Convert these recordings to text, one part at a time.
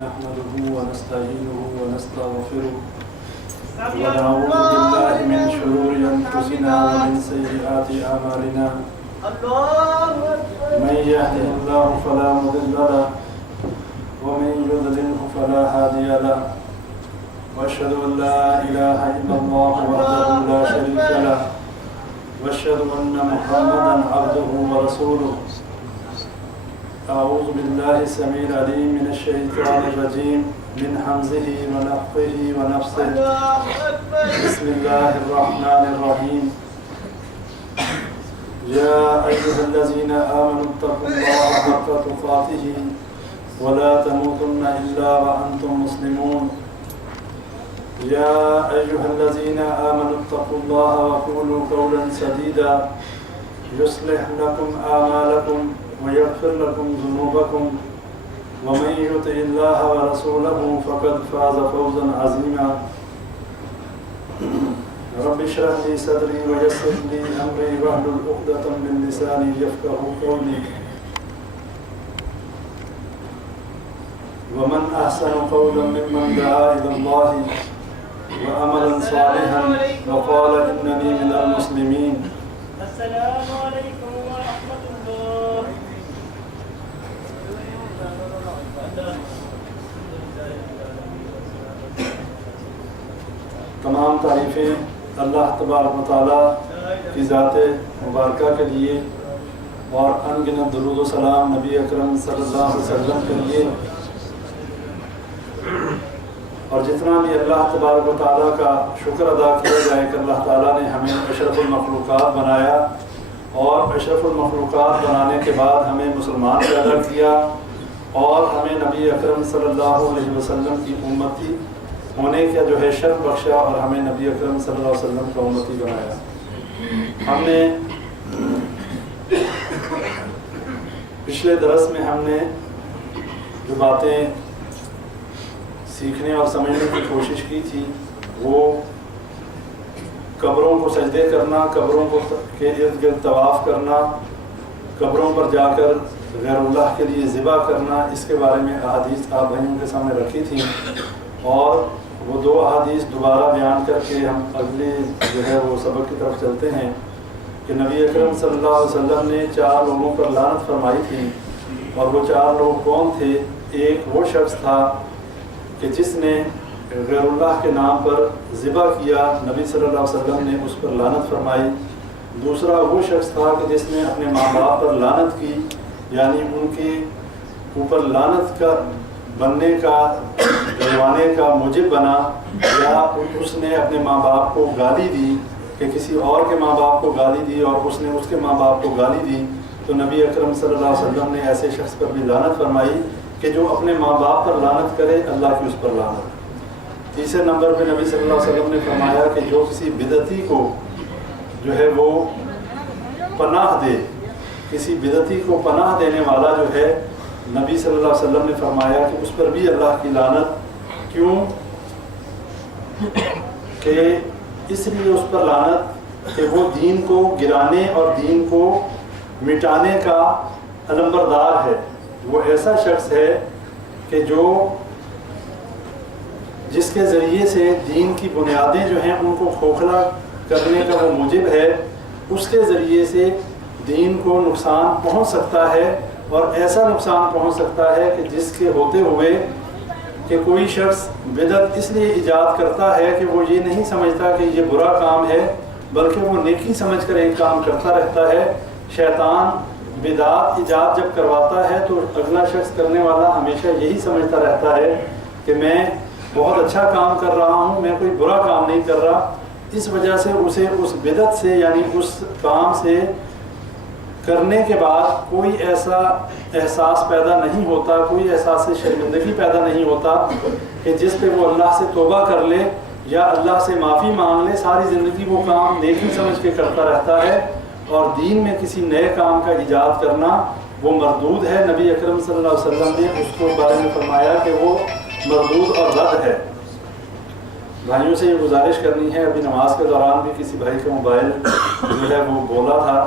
نحمده ونستعينه ونستغفره ونعوذ بالله من شرور أنفسنا ومن سيئات أعمالنا من يهده الله فلا مضل له ومن يضلله فلا هادي له وأشهد أن لا إله إلا الله وحده لا شريك له وأشهد أن محمدا عبده ورسوله. أعوذ بالله السميع العليم من الشيطان الرجيم من حمزه ونفخه ونفسه. بسم الله الرحمن الرحيم. يا أيها الذين آمنوا اتقوا الله حق تقاته ولا تموتن إلا وأنتم مسلمون. يا أيها الذين آمنوا اتقوا الله وقولوا قولا سديدا يصلح لكم أعمالكم ويغفر لكم ذنوبكم ومن يطع الله ورسوله فقد فاز فوزا عظيما. رب اشرح لي صدري ويسر لي امري واحلل عقدة من لساني يفقهوا قولي. ومن احسن قولا ممن دعا الى الله وعملا صالحا وقال انني من المسلمين. السلام عليكم ورحمة الله. تمام تعریفیں اللہ تبارک و تعالیٰ کی ذات مبارکہ کے لیے اور ان گنت درود و سلام نبی اکرم صلی اللہ علیہ وسلم کے لیے، اور جتنا بھی اللہ تبارک و تعالیٰ کا شکر ادا کیا جائے کہ اللہ تعالیٰ نے ہمیں اشرف المخلوقات بنایا اور اشرف المخلوقات بنانے کے بعد ہمیں مسلمان پیدا کیا اور ہمیں نبی اکرم صلی اللہ علیہ وسلم کی امتی ہونے کا جو ہے شرف بخشا اور ہمیں نبی اکرم صلی اللہ علیہ وسلم کا امتی بنایا. ہم نے پچھلے درس میں ہم نے جو باتیں سیکھنے اور سمجھنے کی کوشش کی تھی وہ قبروں کو سجدے کرنا، قبروں کو کے ارد گرد طواف کرنا، قبروں پر جا کر غیر اللہ کے لیے ذبح کرنا، اس کے بارے میں احادیث آپ بھائیوں کے سامنے رکھی تھی، اور وہ دو احادیث دوبارہ بیان کر کے ہم اگلے جو ہے وہ سبق کی طرف چلتے ہیں کہ نبی اکرم صلی اللہ علیہ وسلم نے 4 لوگوں پر لعنت فرمائی تھی، اور وہ 4 لوگ کون تھے؟ ایک وہ شخص تھا کہ جس نے غیر اللہ کے نام پر ذبح کیا، نبی صلی اللہ علیہ وسلم نے اس پر لعنت فرمائی. دوسرا وہ شخص تھا کہ جس نے اپنے ماں باپ پر لعنت کی، یعنی ان کے اوپر لعنت کا بننے کا ڈلوانے کا موجب بنا، یا اس نے اپنے ماں باپ کو گالی دی کہ کسی اور کے ماں باپ کو گالی دی اور اس نے اس کے ماں باپ کو گالی دی، تو نبی اکرم صلی اللہ علیہ وسلم نے ایسے شخص پر بھی لعنت فرمائی کہ جو اپنے ماں باپ پر لعنت کرے اللہ کی اس پر لعنت. تیسرے نمبر پہ نبی صلی اللہ علیہ وسلم نے فرمایا کہ جو کسی بدعتی کو جو ہے وہ پناہ دے، کسی بدعتی کو پناہ دینے والا جو ہے، نبی صلی اللہ علیہ وسلم نے فرمایا کہ اس پر بھی اللہ کی لعنت. کیوں؟ کہ اس لیے اس پر لعنت کہ وہ دین کو گرانے اور دین کو مٹانے کا علمبردار ہے. وہ ایسا شخص ہے کہ جس کے ذریعے سے دین کی بنیادیں جو ہیں ان کو کھوکھلا کرنے کا وہ موجب ہے، اس کے ذریعے سے دین کو نقصان پہنچ سکتا ہے، اور ایسا نقصان پہنچ سکتا ہے کہ جس کے ہوتے ہوئے کہ کوئی شخص بدعت اس لیے ایجاد کرتا ہے کہ وہ یہ نہیں سمجھتا کہ یہ برا کام ہے، بلکہ وہ نیکی سمجھ کر ایک کام کرتا رہتا ہے. شیطان بدعت ایجاد جب کرواتا ہے تو اگلا شخص کرنے والا ہمیشہ یہی سمجھتا رہتا ہے کہ میں بہت اچھا کام کر رہا ہوں، میں کوئی برا کام نہیں کر رہا. اس وجہ سے اسے اس بدعت سے یعنی اس کام سے کرنے کے بعد کوئی ایسا احساس پیدا نہیں ہوتا، کوئی احساس شرمندگی پیدا نہیں ہوتا کہ جس پہ وہ اللہ سے توبہ کر لے یا اللہ سے معافی مانگ لے. ساری زندگی وہ کام نیکی سمجھ کے کرتا رہتا ہے، اور دین میں کسی نئے کام کا ایجاد کرنا وہ مردود ہے. نبی اکرم صلی اللہ علیہ وسلم نے اس کو بارے میں فرمایا کہ وہ مردود اور رد ہے. بھائیوں سے یہ گزارش کرنی ہے، ابھی نماز کے دوران بھی کسی بھائی کا موبائل جو ہے وہ بولا تھا،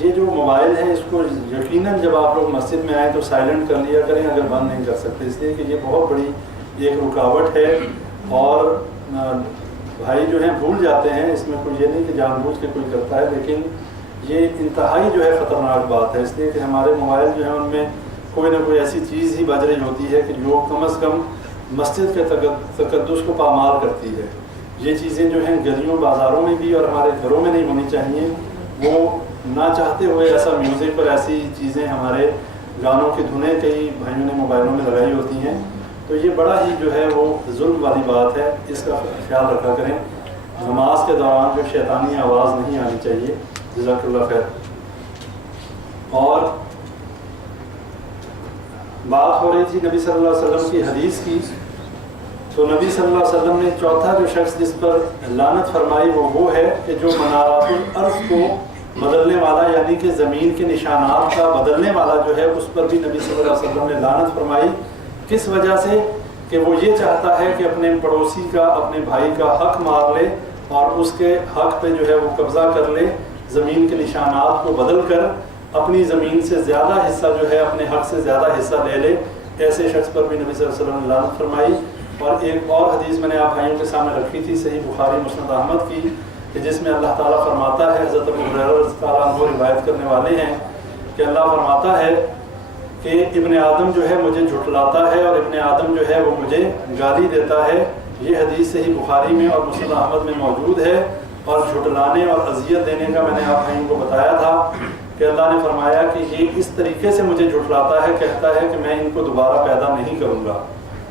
یہ جو موبائل ہے اس کو یقیناً جب آپ لوگ مسجد میں آئیں تو سائلنٹ کر لیا کریں اگر بند نہیں کر سکتے، اس لیے کہ یہ بہت بڑی ایک رکاوٹ ہے، اور بھائی جو ہیں بھول جاتے ہیں، اس میں کوئی یہ نہیں کہ جان بوجھ کے کوئی کرتا ہے، لیکن یہ انتہائی جو ہے خطرناک بات ہے، اس لیے کہ ہمارے موبائل جو ہیں ان میں کوئی نہ کوئی ایسی چیز ہی بج رہی ہوتی ہے کہ جو کم از کم مسجد کے تقدس کو پامال کرتی ہے۔ یہ چیزیں جو ہیں گلیوں بازاروں میں بھی اور ہمارے گھروں میں نہیں ہونی چاہیے۔ وہ نہ چاہتے ہوئے ایسا میوزک اور ایسی چیزیں ہمارے گانوں کی دھنیں کئی بھائیوں نے موبائلوں میں لگائی ہوتی ہیں، تو یہ بڑا ہی جو ہے وہ ظلم والی بات ہے، اس کا خیال رکھا کریں۔ نماز کے دوران جو شیطانی آواز نہیں آنی چاہیے۔ جزاک اللہ خیر۔ اور بات ہو رہی تھی نبی صلی اللہ علیہ وسلم کی حدیث کی، تو نبی صلی اللہ علیہ وسلم نے چوتھا جو شخص جس پر لعنت فرمائی وہ ہے کہ جو منارات الارض کو بدلنے والا، یعنی کہ زمین کے نشانات کا بدلنے والا جو ہے، اس پر بھی نبی صلی اللہ علیہ وسلم نے لعنت فرمائی۔ کس وجہ سے؟ کہ وہ یہ چاہتا ہے کہ اپنے پڑوسی کا، اپنے بھائی کا حق مار لے اور اس کے حق پہ جو ہے وہ قبضہ کر لے، زمین کے نشانات کو بدل کر اپنی زمین سے زیادہ حصہ جو ہے، اپنے حق سے زیادہ حصہ لے لے۔ ایسے شخص پر بھی نبی صلی اللہ علیہ وسلم نے لعنت فرمائی۔ اور ایک اور حدیث میں نے آپ بھائیوں کے سامنے رکھی تھی، صحیح بخاری مسند احمد کی، کہ جس میں اللہ تعالیٰ فرماتا ہے، حضرت ابو ہریرہ رضی اللہ عنہ روایت کرنے والے ہیں کہ اللہ فرماتا ہے کہ ابن آدم جو ہے مجھے جھٹلاتا ہے اور ابن آدم جو ہے وہ مجھے گالی دیتا ہے۔ یہ حدیث صحیح بخاری میں اور مسند احمد میں موجود ہے۔ اور جھٹلانے اور اذیت دینے کا میں نے آپ بھائیوں کو بتایا تھا کہ اللہ نے فرمایا کہ یہ اس طریقے سے مجھے جھٹلاتا ہے، کہتا ہے کہ میں ان کو دوبارہ پیدا نہیں کروں گا۔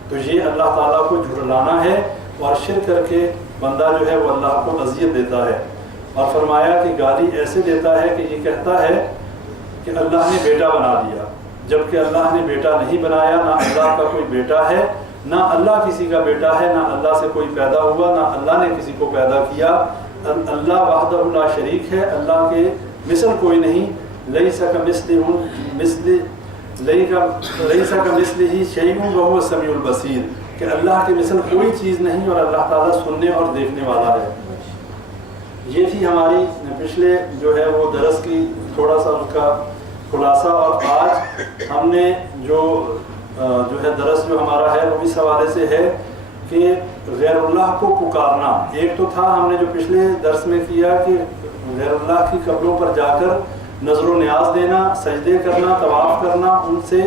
تو یہ اللہ تعالیٰ کو جھٹلانا ہے، اور شرک کر کے بندہ جو ہے وہ اللہ کو اذیت دیتا ہے۔ اور فرمایا کہ گالی ایسے دیتا ہے کہ یہ کہتا ہے کہ اللہ نے بیٹا بنا دیا، جبکہ اللہ نے بیٹا نہیں بنایا، نہ اللہ کا کوئی بیٹا ہے، نہ اللہ کسی کا بیٹا ہے، نہ اللہ سے کوئی پیدا ہوا، نہ اللہ نے کسی کو پیدا کیا۔ اللہ وحدہ لا شریک ہے، اللہ کے مثل کوئی نہیں۔ لیس کمثلہ شیء وہو السمیع البصیر، کہ اللہ کے مثل کوئی چیز نہیں اور اللہ تعالیٰ سننے اور دیکھنے والا ہے۔ یہ تھی ہماری پچھلے جو ہے وہ درس کی تھوڑا سا اس کا خلاصہ۔ اور آج ہم نے جو ہے درس جو ہمارا ہے وہ اس حوالے سے ہے کہ غیر اللہ کو پکارنا۔ ایک تو تھا ہم نے جو پچھلے درس میں کیا کہ غیر اللہ کی قبروں پر جا کر نظر و نیاز دینا، سجدے کرنا، طواف کرنا، ان سے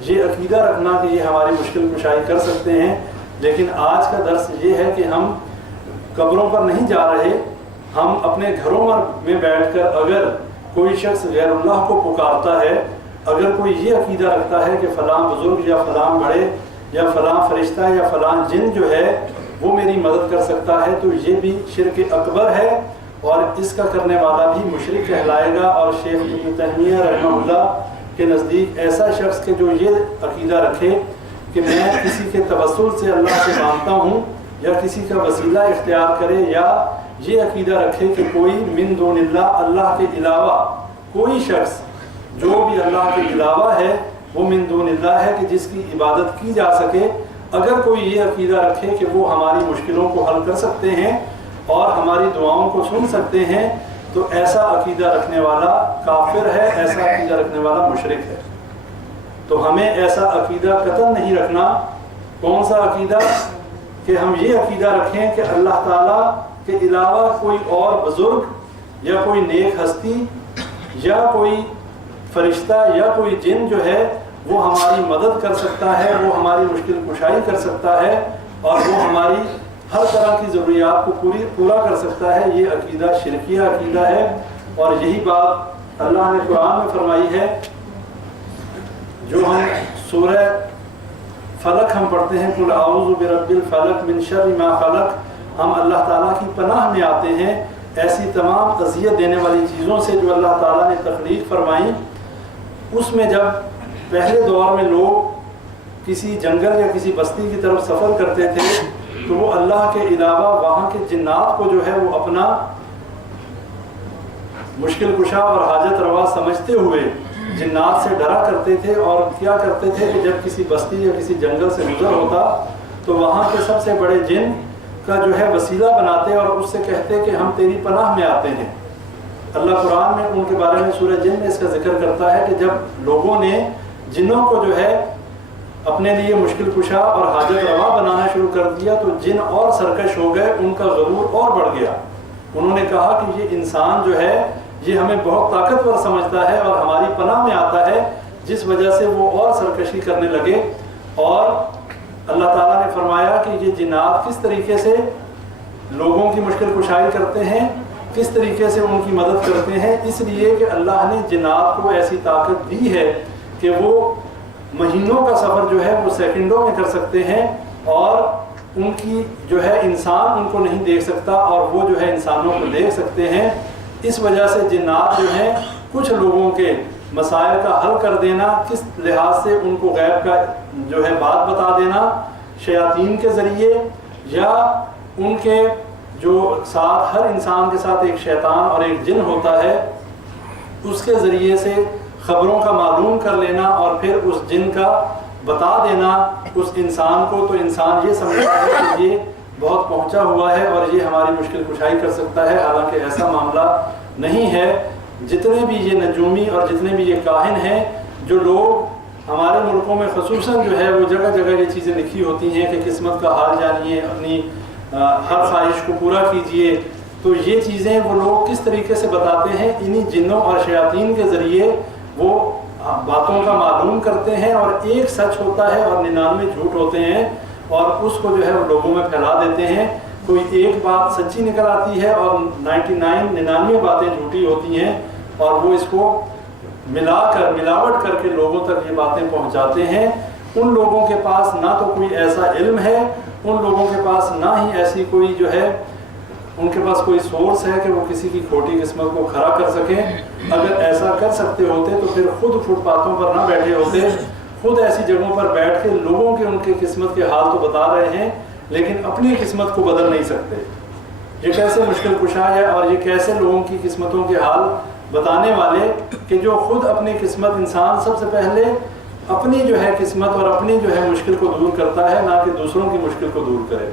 یہ عقیدہ رکھنا کہ یہ ہماری مشکل کشائی کر سکتے ہیں۔ لیکن آج کا درس یہ ہے کہ ہم قبروں پر نہیں جا رہے، ہم اپنے گھروں میں بیٹھ کر اگر کوئی شخص غیر اللہ کو پکارتا ہے، اگر کوئی یہ عقیدہ رکھتا ہے کہ فلاں بزرگ یا فلاں بڑے یا فلاں فرشتہ یا فلاں جن جو ہے وہ میری مدد کر سکتا ہے، تو یہ بھی شرک اکبر ہے، اور اس کا کرنے والا بھی مشرک کہلائے گا۔ اور شیخ ابن تیمیہ رحمہ اللہ کے نزدیک ایسا شخص کہ جو یہ عقیدہ رکھے کہ میں کسی کے توسل سے اللہ سے مانگتا ہوں، یا کسی کا وسیلہ اختیار کرے، یا یہ عقیدہ رکھے کہ کوئی من دون اللہ، اللہ کے علاوہ کوئی شخص جو بھی اللہ کے علاوہ ہے وہ من دون اللہ ہے کہ جس کی عبادت کی جا سکے، اگر کوئی یہ عقیدہ رکھے کہ وہ ہماری مشکلوں کو حل کر سکتے ہیں اور ہماری دعاؤں کو سن سکتے ہیں، تو ایسا عقیدہ رکھنے والا کافر ہے، ایسا عقیدہ رکھنے والا مشرک ہے۔ تو ہمیں ایسا عقیدہ قطعاً نہیں رکھنا۔ کون سا عقیدہ؟ کہ ہم یہ عقیدہ رکھیں کہ اللہ تعالیٰ کے علاوہ کوئی اور بزرگ یا کوئی نیک ہستی یا کوئی فرشتہ یا کوئی جن جو ہے وہ ہماری مدد کر سکتا ہے، وہ ہماری مشکل کشائی کر سکتا ہے، اور وہ ہماری ہر طرح کی ضروریات کو پورا کر سکتا ہے۔ یہ عقیدہ شرکیہ عقیدہ ہے، اور یہی بات اللہ نے قرآن میں فرمائی ہے۔ جو ہم سورہ فلق ہم پڑھتے ہیں، قل اعوذ برب الفلق من شر ما خلق، ہم اللہ تعالیٰ کی پناہ میں آتے ہیں ایسی تمام اذیت دینے والی چیزوں سے جو اللہ تعالیٰ نے تخلیق فرمائی۔ اس میں جب پہلے دور میں لوگ کسی جنگل یا کسی بستی کی طرف سفر کرتے تھے تو وہ اللہ کے علاوہ وہاں کے جنات کو جو ہے وہ اپنا مشکل کشا اور حاجت روا سمجھتے ہوئے جنات سے ڈرا کرتے تھے، اور کیا کرتے تھے کہ جب کسی بستی یا کسی جنگل سے گزر ہوتا تو وہاں کے سب سے بڑے جن کا جو ہے وسیلہ بناتے اور اس سے کہتے کہ ہم تیری پناہ میں آتے ہیں۔ اللہ قرآن میں ان کے بارے میں سورہ جن میں اس کا ذکر کرتا ہے کہ جب لوگوں نے جنوں کو جو ہے اپنے لیے مشکل کشا اور حاجت روا بنانا شروع کر دیا تو جن اور سرکش ہو گئے، ان کا غرور اور بڑھ گیا۔ انہوں نے کہا کہ یہ انسان جو ہے یہ ہمیں بہت طاقتور سمجھتا ہے اور ہماری پناہ میں آتا ہے، جس وجہ سے وہ اور سرکشی کرنے لگے۔ اور اللہ تعالیٰ نے فرمایا کہ یہ جنات کس طریقے سے لوگوں کی مشکل کشائی کرتے ہیں، کس طریقے سے ان کی مدد کرتے ہیں، اس لیے کہ اللہ نے جنات کو ایسی طاقت دی ہے کہ وہ مہینوں کا سفر جو ہے وہ سیکنڈوں میں کر سکتے ہیں، اور ان کی جو ہے انسان ان کو نہیں دیکھ سکتا اور وہ جو ہے انسانوں کو دیکھ سکتے ہیں۔ اس وجہ سے جنات جو ہیں کچھ لوگوں کے مسائل کا حل کر دینا، کس لحاظ سے ان کو غیب کا جو ہے بات بتا دینا شیاطین کے ذریعے، یا ان کے جو ساتھ ہر انسان کے ساتھ ایک شیطان اور ایک جن ہوتا ہے، اس کے ذریعے سے خبروں کا معلوم کر لینا اور پھر اس جن کا بتا دینا اس انسان کو، تو انسان یہ سمجھتا ہے کہ یہ بہت پہنچا ہوا ہے اور یہ ہماری مشکل کشائی کر سکتا ہے، حالانکہ ایسا معاملہ نہیں ہے۔ جتنے بھی یہ نجومی اور جتنے بھی یہ کاہن ہیں، جو لوگ ہمارے ملکوں میں خصوصاً جو ہے وہ جگہ جگہ یہ چیزیں لکھی ہوتی ہیں کہ قسمت کا حال جانیے، اپنی ہر خواہش کو پورا کیجئے، تو یہ چیزیں وہ لوگ کس طریقے سے بتاتے ہیں، انہی جنوں اور شیاطین کے ذریعے وہ باتوں کا معلوم کرتے ہیں، اور ایک سچ ہوتا ہے اور 99 جھوٹ ہوتے ہیں، اور اس کو جو ہے وہ لوگوں میں پھیلا دیتے ہیں۔ کوئی ایک بات سچی نکل آتی ہے اور 99 باتیں جھوٹی ہوتی ہیں، اور وہ اس کو ملاوٹ کر کے لوگوں تک یہ باتیں پہنچاتے ہیں۔ ان لوگوں کے پاس نہ تو کوئی ایسا علم ہے، ان لوگوں کے پاس نہ ہی ایسی کوئی جو ہے ان کے پاس کوئی سورس ہے کہ وہ کسی کی کھوٹی قسمت کو کھڑا کر سکیں۔ اگر ایسا کر سکتے ہوتے تو پھر خود فٹ پاتھوں پر نہ بیٹھے ہوتے، خود ایسی جگہوں پر بیٹھ کے لوگوں کے ان کی قسمت کے حال تو بتا رہے ہیں، لیکن اپنی قسمت کو بدل نہیں سکتے۔ یہ کیسے مشکل کشا ہے، اور یہ کیسے لوگوں کی قسمتوں کے حال بتانے والے کہ جو خود اپنی قسمت، انسان سب سے پہلے اپنی جو ہے قسمت اور اپنی جو ہے مشکل کو دور کرتا ہے، نہ کہ دوسروں کی مشکل کو دور کرے۔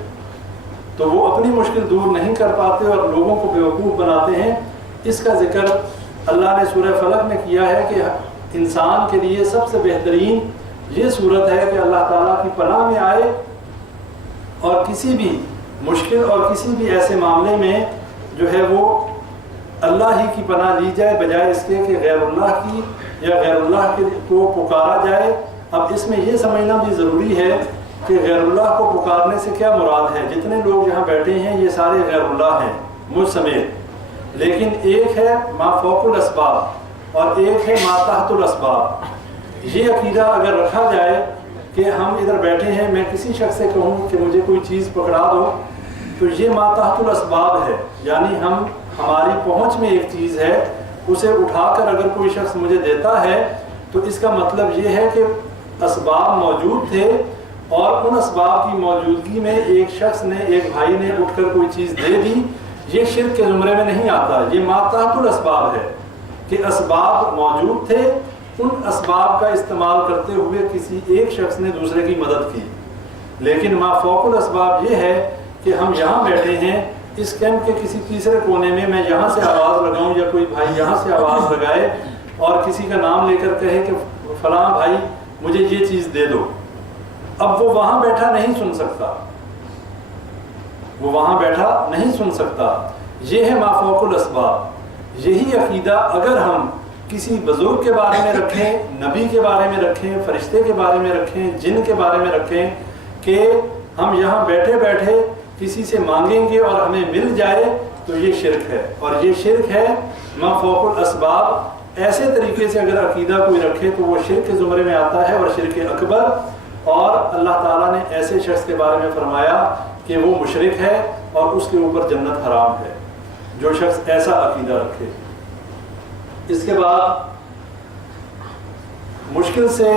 تو وہ اپنی مشکل دور نہیں کر پاتے اور لوگوں کو بیوقوف بناتے ہیں۔ اس کا ذکر اللہ نے سورہ فلق میں کیا ہے کہ انسان کے لیے سب سے بہترین یہ صورت ہے کہ اللہ تعالیٰ کی پناہ میں آئے اور کسی بھی مشکل اور کسی بھی ایسے معاملے میں جو ہے وہ اللہ ہی کی پناہ لی جائے، بجائے اس کے کہ غیر اللہ کی یا غیر اللہ کو پکارا جائے۔ اب اس میں یہ سمجھنا بھی ضروری ہے کہ غیر اللہ کو پکارنے سے کیا مراد ہے۔ جتنے لوگ یہاں بیٹھے ہیں یہ سارے غیر اللہ ہیں، مجھ سمیت، لیکن ایک ہے ما فوق الاسباب اور ایک ہے ما تحت الاسباب۔ یہ عقیدہ اگر رکھا جائے کہ ہم ادھر بیٹھے ہیں، میں کسی شخص سے کہوں کہ مجھے کوئی چیز پکڑا دو، تو یہ ما تحت الاسباب ہے، یعنی ہماری پہنچ میں ایک چیز ہے، اسے اٹھا کر اگر کوئی شخص مجھے دیتا ہے تو اس کا مطلب یہ ہے کہ اسباب موجود تھے، اور ان اسباب کی موجودگی میں ایک شخص نے، ایک بھائی نے اٹھ کر کوئی چیز دے دی۔ یہ شرک کے زمرے میں نہیں آتا، یہ ما تحت الاسباب ہے کہ اسباب موجود تھے، ان اسباب کا استعمال کرتے ہوئے کسی ایک شخص نے دوسرے کی مدد کی۔ لیکن ما فوق الاسباب یہ ہے کہ ہم یہاں بیٹھے ہیں، اس کیمپ کے کسی تیسرے کونے میں یہاں سے آواز لگاؤں یا کوئی بھائی یہاں سے آواز لگائے اور کسی کا نام لے کر کہے کہ فلاں بھائی مجھے یہ چیز دے دو، اب وہ وہاں بیٹھا نہیں سن سکتا، وہ وہاں بیٹھا نہیں سن سکتا۔ یہ ہے ما فوق الاسباب۔ یہی عقیدہ اگر ہم کسی بزرگ کے بارے میں رکھیں، نبی کے بارے میں رکھیں، فرشتے کے بارے میں رکھیں، جن کے بارے میں رکھیں کہ ہم یہاں بیٹھے بیٹھے کسی سے مانگیں گے اور ہمیں مل جائے، تو یہ شرک ہے، اور یہ شرک ہے ما فوق الاسباب۔ ایسے طریقے سے اگر عقیدہ کوئی رکھے تو وہ شرک کے زمرے میں آتا ہے، اور شرک اکبر۔ اور اللہ تعالیٰ نے ایسے شخص کے بارے میں فرمایا کہ وہ مشرک ہے اور اس کے اوپر جنت حرام ہے، جو شخص ایسا عقیدہ رکھے۔ اس کے بعد مشکل سے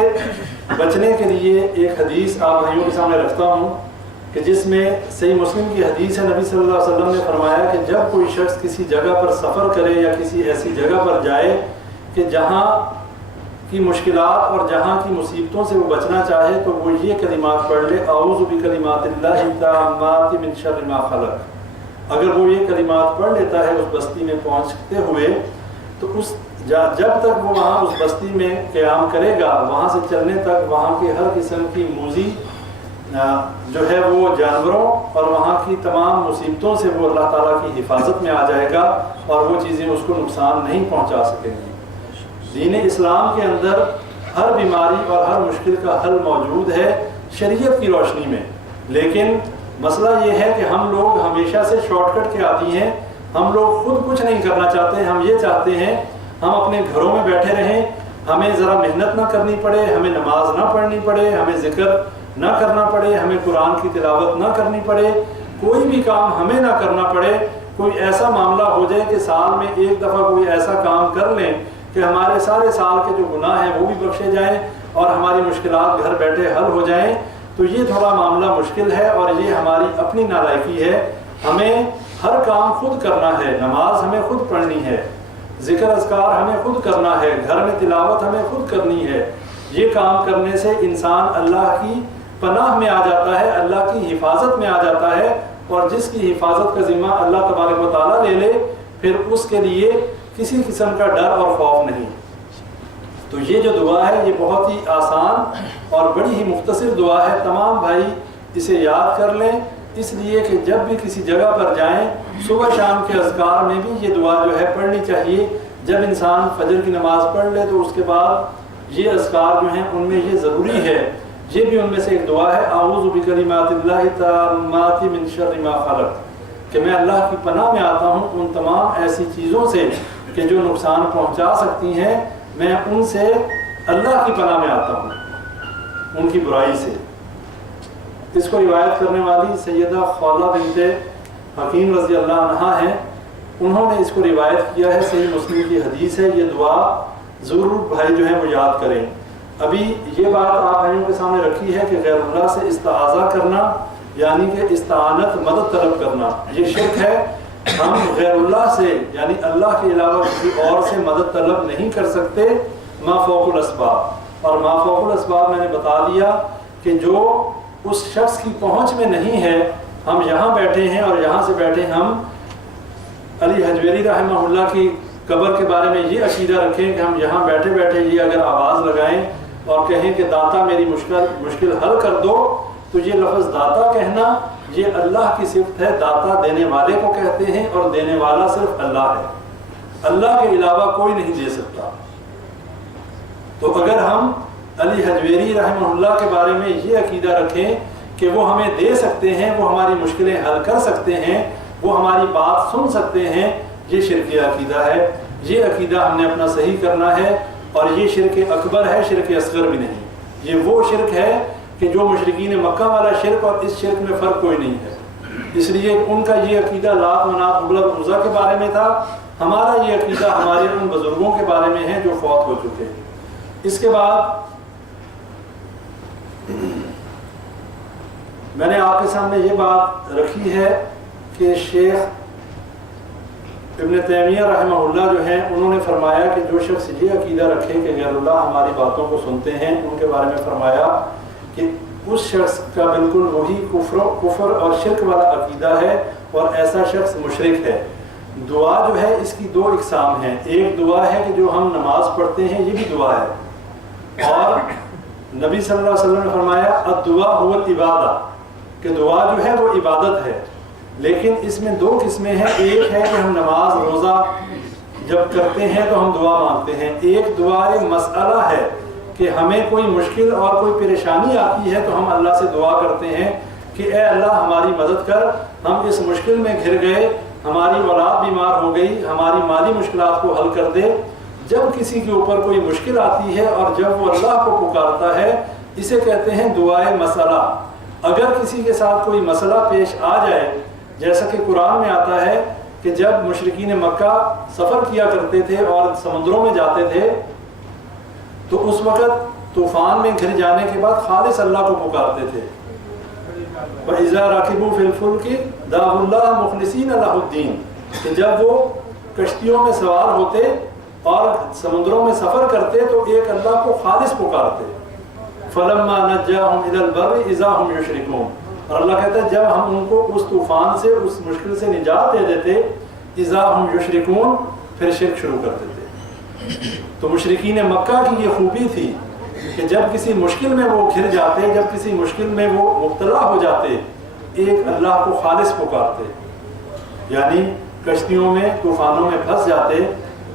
بچنے کے لیے ایک حدیث آپ بھائیوں کے سامنے رکھتا ہوں کہ جس میں صحیح مسلم کی حدیث ہے، نبی صلی اللہ علیہ وسلم نے فرمایا کہ جب کوئی شخص کسی جگہ پر سفر کرے یا کسی ایسی جگہ پر جائے کہ جہاں کی مشکلات اور جہاں کی مصیبتوں سے وہ بچنا چاہے، تو وہ یہ کلمات پڑھ لے، اعوذ بکلمات اللہ التامات من شر ما خلق۔ اگر وہ یہ کلمات پڑھ لیتا ہے اس بستی میں پہنچتے ہوئے، تو جب تک وہ وہاں اس بستی میں قیام کرے گا، وہاں سے چلنے تک وہاں کے ہر قسم کی موذی جو ہے وہ جانوروں اور وہاں کی تمام مصیبتوں سے وہ اللہ تعالیٰ کی حفاظت میں آ جائے گا اور وہ چیزیں اس کو نقصان نہیں پہنچا سکیں گی۔ دین اسلام کے اندر ہر بیماری اور ہر مشکل کا حل موجود ہے شریعت کی روشنی میں، لیکن مسئلہ یہ ہے کہ ہم لوگ ہمیشہ سے شارٹ کٹ کے آتی ہیں۔ ہم لوگ خود کچھ نہیں کرنا چاہتے، ہم یہ چاہتے ہیں ہم اپنے گھروں میں بیٹھے رہیں، ہمیں ذرا محنت نہ کرنی پڑے، ہمیں نماز نہ پڑھنی پڑے، ہمیں ذکر نہ کرنا پڑے، ہمیں قرآن کی تلاوت نہ کرنی پڑے، کوئی بھی کام ہمیں نہ کرنا پڑے۔ کوئی ایسا معاملہ ہو جائے کہ سال میں ایک دفعہ کوئی ایسا کام کر لیں کہ ہمارے سارے سال کے جو گناہ ہیں وہ بھی بخشے جائیں اور ہماری مشکلات گھر بیٹھے حل ہو جائیں، تو یہ تھوڑا معاملہ مشکل ہے اور یہ ہماری اپنی نالائقی ہے۔ ہمیں ہر کام خود کرنا ہے، نماز ہمیں خود پڑھنی ہے، ذکر اذکار ہمیں خود کرنا ہے، گھر میں تلاوت ہمیں خود کرنی ہے۔ یہ کام کرنے سے انسان اللہ کی پناہ میں آ جاتا ہے، اللہ کی حفاظت میں آ جاتا ہے، اور جس کی حفاظت کا ذمہ اللہ تبارک و تعالیٰ لے لے پھر اس کے لیے کسی قسم کا ڈر اور خوف نہیں۔ تو یہ جو دعا ہے یہ بہت ہی آسان اور بڑی ہی مختصر دعا ہے، تمام بھائی اسے یاد کر لیں، اس لیے کہ جب بھی کسی جگہ پر جائیں صبح شام کے اذکار میں بھی یہ دعا جو ہے پڑھنی چاہیے۔ جب انسان فجر کی نماز پڑھ لے تو اس کے بعد یہ اذکار جو ہیں ان میں یہ ضروری ہے، یہ بھی ان میں سے ایک دعا ہے، اعوذ بکلمات اللہ التامات من شر ما خلق، کہ میں اللہ کی پناہ میں آتا ہوں ان تمام ایسی چیزوں سے کہ جو نقصان پہنچا سکتی ہیں، میں ان سے اللہ کی پناہ میں آتا ہوں، ان کی برائی سے۔ اس کو روایت کرنے والی سیدہ خولہ بنت حکیم رضی اللہ عنہا ہیں، انہوں نے اس کو روایت کیا ہے، صحیح مسلم کی حدیث ہے۔ یہ دعا ضرور بھائی جو ہیں وہ یاد کریں۔ ابھی یہ بات آپ بھائیوں کے سامنے رکھی ہے کہ غیر اللہ سے استعاذہ کرنا یعنی کہ استعانت، مدد طلب کرنا، یہ شرک ہے۔ ہم غیر اللہ سے یعنی اللہ کے علاوہ کسی اور سے مدد طلب نہیں کر سکتے ما فوق الاسباب، اور ما فوق الاسباب میں نے بتا دیا کہ جو اس شخص کی پہنچ میں نہیں ہے۔ ہم یہاں بیٹھے ہیں اور یہاں سے بیٹھے ہم علی حجویری رحمہ اللہ کی قبر کے بارے میں یہ عقیدہ رکھیں کہ ہم یہاں بیٹھے بیٹھے یہ اگر آواز لگائیں اور کہیں کہ داتا میری مشکل حل کر دو، تو یہ لفظ داتا کہنا یہ اللہ کی صفت ہے۔ داتا دینے والے کو کہتے ہیں اور دینے والا صرف اللہ ہے، اللہ کے علاوہ کوئی نہیں دے سکتا۔ تو اگر ہم علی حجویری رحمہ اللہ کے بارے میں یہ عقیدہ رکھیں کہ وہ ہمیں دے سکتے ہیں، وہ ہماری مشکلیں حل کر سکتے ہیں، وہ ہماری بات سن سکتے ہیں، یہ شرک عقیدہ ہے۔ یہ عقیدہ ہم نے اپنا صحیح کرنا ہے، اور یہ شرک اکبر ہے، شرک اصغر بھی نہیں۔ یہ وہ شرک ہے کہ جو مشرکین مکہ والا شرک، اور اس شرک میں فرق کوئی نہیں ہے۔ اس لیے ان کا یہ عقیدہ لات منات حبل عزا کے بارے میں تھا، ہمارا یہ عقیدہ ہمارے ان بزرگوں کے بارے میں ہے جو فوت ہو چکے۔ اس کے بعد میں نے آپ کے سامنے یہ بات رکھی ہے کہ شیخ ابن تیمیہ رحمہ اللہ جو ہیں انہوں نے فرمایا کہ جو شخص یہ عقیدہ رکھے کہ غیر اللہ ہماری باتوں کو سنتے ہیں، ان کے بارے میں فرمایا کہ اس شخص کا بالکل وہی کفر اور شرک والا عقیدہ ہے، اور ایسا شخص مشرک ہے۔ دعا جو ہے اس کی دو اقسام ہیں، ایک دعا ہے کہ جو ہم نماز پڑھتے ہیں، یہ بھی دعا ہے، اور نبی صلی اللہ علیہ وسلم نے فرمایا الدعاء هو العبادہ، کہ دعا جو ہے وہ عبادت ہے۔ لیکن اس میں دو قسمیں ہیں، ایک ہے کہ ہم نماز روزہ جب کرتے ہیں تو ہم دعا مانگتے ہیں، ایک دعا مسئلہ ہے کہ ہمیں کوئی مشکل اور کوئی پریشانی آتی ہے تو ہم اللہ سے دعا کرتے ہیں کہ اے اللہ ہماری مدد کر، ہم اس مشکل میں گھر گئے، ہماری اولاد بیمار ہو گئی، ہماری مالی مشکلات کو حل کر دے۔ جب کسی کے اوپر کوئی مشکل آتی ہے اور جب وہ اللہ کو پکارتا ہے، اسے کہتے ہیں دعائے مسئلہ۔ اگر کسی کے ساتھ کوئی مسئلہ پیش آ جائے، جیسا کہ قرآن میں آتا ہے کہ جب مشرکین مکہ سفر کیا کرتے تھے اور سمندروں میں جاتے تھے تو اس وقت طوفان میں گھر جانے کے بعد خالص اللہ کو پکارتے تھے، وَإِذَا رَكِبُوا فِي الْفُلْكِ دَعَوُا اللَّهَ مُخْلِصِينَ لَهُ الدِّينَ، کہ جب وہ کشتیوں میں سوار ہوتے اور سمندروں میں سفر کرتے تو ایک اللہ کو خالص پکارتے۔ فَلَمَّا نَجَّاهُمْ إِلَى الْبَرِّ إِذَا هُمْ يُشْرِكُونَ، اور اللہ کہتا ہے جب ہم ان کو اس طوفان سے اس مشکل سے نجات دے دیتے اذا ہم یشرکون پھر شرک شروع کر دیتے۔ تو مشرکین مکہ کی یہ خوبی تھی کہ جب کسی مشکل میں وہ گھر جاتے، جب کسی مشکل میں وہ مبتلا ہو جاتے، ایک اللہ کو خالص پکارتے، یعنی کشتیوں میں طوفانوں میں پھنس جاتے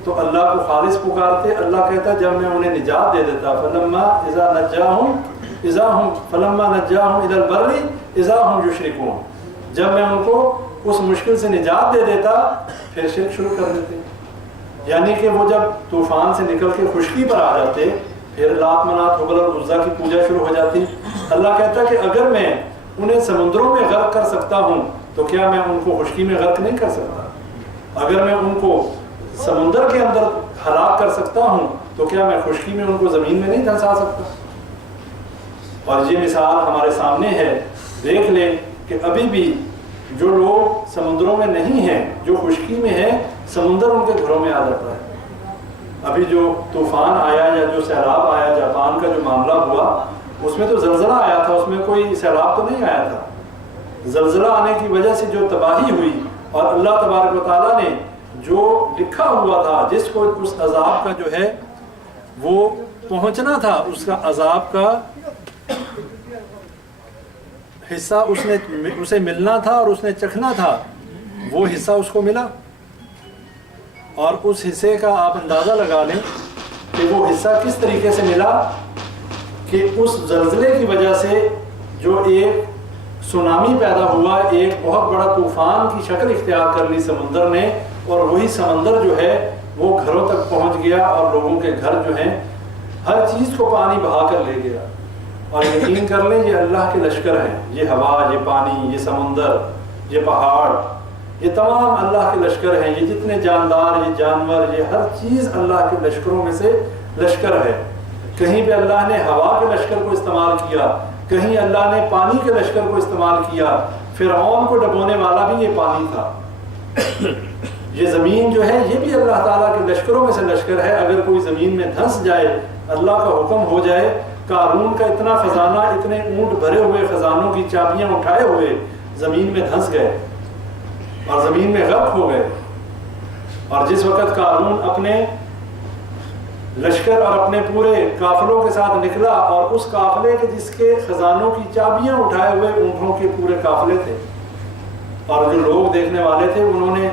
تو اللہ کو خالص پکارتے۔ اللہ کہتا جب میں انہیں نجات دے دیتا فلما نجاہم الی البر اذا ہم یشرکون، جب میں ان کو اس مشکل سے نجات دے دیتا پھر شرک شروع کر دیتے، یعنی کہ وہ جب طوفان سے نکل کے خشکی پر آ جاتے پھر لات منات حبل اور عزا کی پوجا شروع ہو جاتی۔ اللہ کہتا کہ اگر میں انہیں سمندروں میں غرق کر سکتا ہوں تو کیا میں ان کو خشکی میں غرق نہیں کر سکتا؟ اگر میں ان کو سمندر کے اندر ہلاک کر سکتا ہوں تو کیا میں خشکی میں ان کو زمین میں نہیں دھنسا سکتا؟ اور یہ مثال ہمارے سامنے ہے، دیکھ لیں کہ ابھی بھی جو لوگ سمندروں میں نہیں ہیں، جو خشکی میں ہیں، سمندر ان کے گھروں میں آ جاتا ہے۔ ابھی جو طوفان آیا یا جو سیلاب آیا جاپان کا جو معاملہ ہوا اس میں تو زلزلہ آیا تھا، اس میں کوئی سیلاب تو نہیں آیا تھا۔ زلزلہ آنے کی وجہ سے جو تباہی ہوئی اور اللہ تبارک و تعالیٰ نے جو لکھا ہوا تھا، جس کو اس عذاب کا جو ہے وہ پہنچنا تھا، اس کا عذاب کا حصہ اسے ملنا تھا اور اس نے چکھنا تھا، وہ حصہ اس کو ملا۔ اور اس حصے کا آپ اندازہ لگا لیں کہ وہ حصہ کس طریقے سے ملا کہ اس زلزلے کی وجہ سے جو ایک سونامی پیدا ہوا، ایک بہت بڑا طوفان کی شکل اختیار کر لی سمندر نے، اور وہی سمندر جو ہے وہ گھروں تک پہنچ گیا اور لوگوں کے گھر جو ہیں ہر چیز کو پانی بہا کر لے گیا۔ اور یقین کر لیں یہ اللہ کے لشکر ہیں، یہ ہوا، یہ پانی، یہ سمندر، یہ پہاڑ، یہ تمام اللہ کے لشکر ہیں۔ یہ جتنے جاندار، یہ جانور، یہ ہر چیز اللہ کے لشکروں میں سے لشکر ہے۔ کہیں پہ اللہ نے ہوا کے لشکر کو استعمال کیا، کہیں اللہ نے پانی کے لشکر کو استعمال کیا۔ فرعون کو ڈبونے والا بھی یہ پانی تھا۔ یہ زمین جو ہے یہ بھی اللہ تعالیٰ کے لشکروں میں سے لشکر ہے۔ اگر کوئی زمین میں دھنس جائے، اللہ کا حکم ہو جائے، قارون کا اتنا خزانہ، اتنے اونٹ بھرے ہوئے خزانوں کی چابیاں اٹھائے ہوئے زمین میں دھنس گئے اور زمین میں غرق ہو گئے۔ اور جس وقت قارون اپنے لشکر اور اپنے پورے قافلوں کے ساتھ نکلا، اور اس قافلے کے جس کے خزانوں کی چابیاں اٹھائے ہوئے اونٹوں کے پورے قافلے تھے، اور جو لوگ دیکھنے والے تھے انہوں نے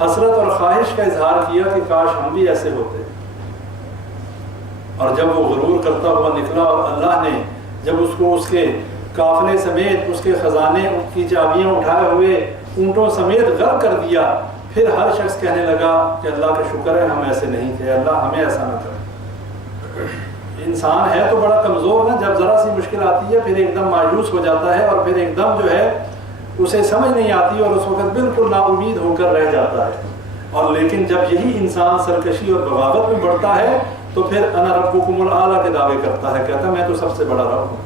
حسرت اور خواہش کا اظہار کیا کہ کاش ہم بھی ایسے ہوتے۔ اور جب وہ غرور کرتا ہوا نکلا اور اللہ نے جب اس کو اس کے قافلے سمیت، اس کے خزانے کی چابیاں اٹھائے ہوئے اونٹوں سمیت غرق کر دیا، پھر ہر شخص کہنے لگا کہ اللہ کا شکر ہے ہم ایسے نہیں تھے، اللہ ہمیں ایسا نہ کرے۔ انسان ہے تو بڑا کمزور نا، جب ذرا سی مشکل آتی ہے پھر ایک دم مایوس ہو جاتا ہے، اور پھر ایک دم جو ہے اسے سمجھ نہیں آتی اور اس وقت بالکل نا امید ہو کر رہ جاتا ہے۔ اور لیکن جب یہی انسان سرکشی اور بغاوت میں بڑھتا ہے تو پھر انا ربکم الاعلی کے دعوے کرتا ہے، کہتا ہے میں تو سب سے بڑا رب ہوں۔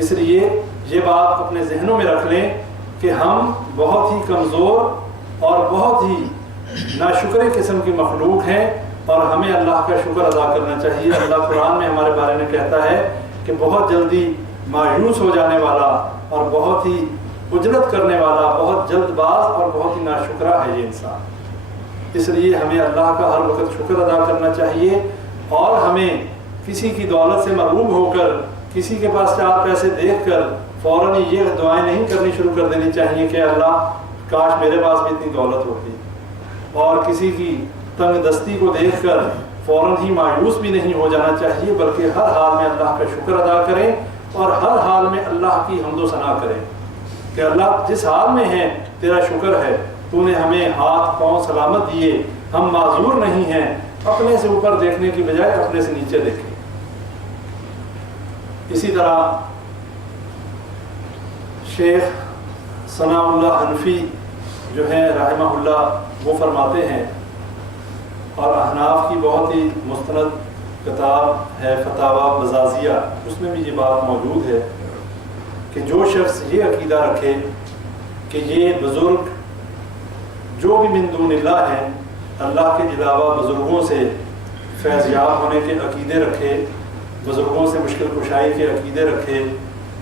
اس لیے یہ بات اپنے ذہنوں میں رکھ لیں کہ ہم بہت ہی کمزور اور بہت ہی ناشکر قسم کی مخلوق ہیں، اور ہمیں اللہ کا شکر ادا کرنا چاہیے۔ اللہ قرآن میں ہمارے بارے میں کہتا ہے کہ بہت جلدی مایوس ہو جانے والا اور بہت ہی عجلت کرنے والا، بہت جلد باز اور بہت ہی ناشکرا ہے یہ انسان۔ اس لیے ہمیں اللہ کا ہر وقت شکر ادا کرنا چاہیے، اور ہمیں کسی کی دولت سے محروم ہو کر، کسی کے پاس چار پیسے دیکھ کر فوراً یہ دعائیں نہیں کرنی شروع کر دینی چاہیے کہ اللہ کاش میرے پاس بھی اتنی دولت ہوتی، اور کسی کی تنگ دستی کو دیکھ کر فوراً ہی مایوس بھی نہیں ہو جانا چاہیے، بلکہ ہر حال میں اللہ کا شکر ادا کریں اور ہر حال میں اللہ کی حمد و ثنا کریں کہ اللہ جس حال میں ہے تیرا شکر ہے، تو نے ہمیں ہاتھ پاؤں سلامت دیے، ہم معذور نہیں ہیں۔ اپنے سے اوپر دیکھنے کی بجائے اپنے سے نیچے دیکھیں۔ اسی طرح شیخ ثناء اللہ حنفی جو ہیں رحمہ اللہ، وہ فرماتے ہیں، اور احناف کی بہت ہی مستند کتاب ہے فتاوی بزازیہ، اس میں بھی یہ بات موجود ہے کہ جو شخص یہ عقیدہ رکھے کہ یہ بزرگ جو بھی من دون اللہ ہیں، اللہ کے علاوہ بزرگوں سے فیض یاب ہونے کے عقیدے رکھے، بزرگوں سے مشکل کشائی کے عقیدے رکھے،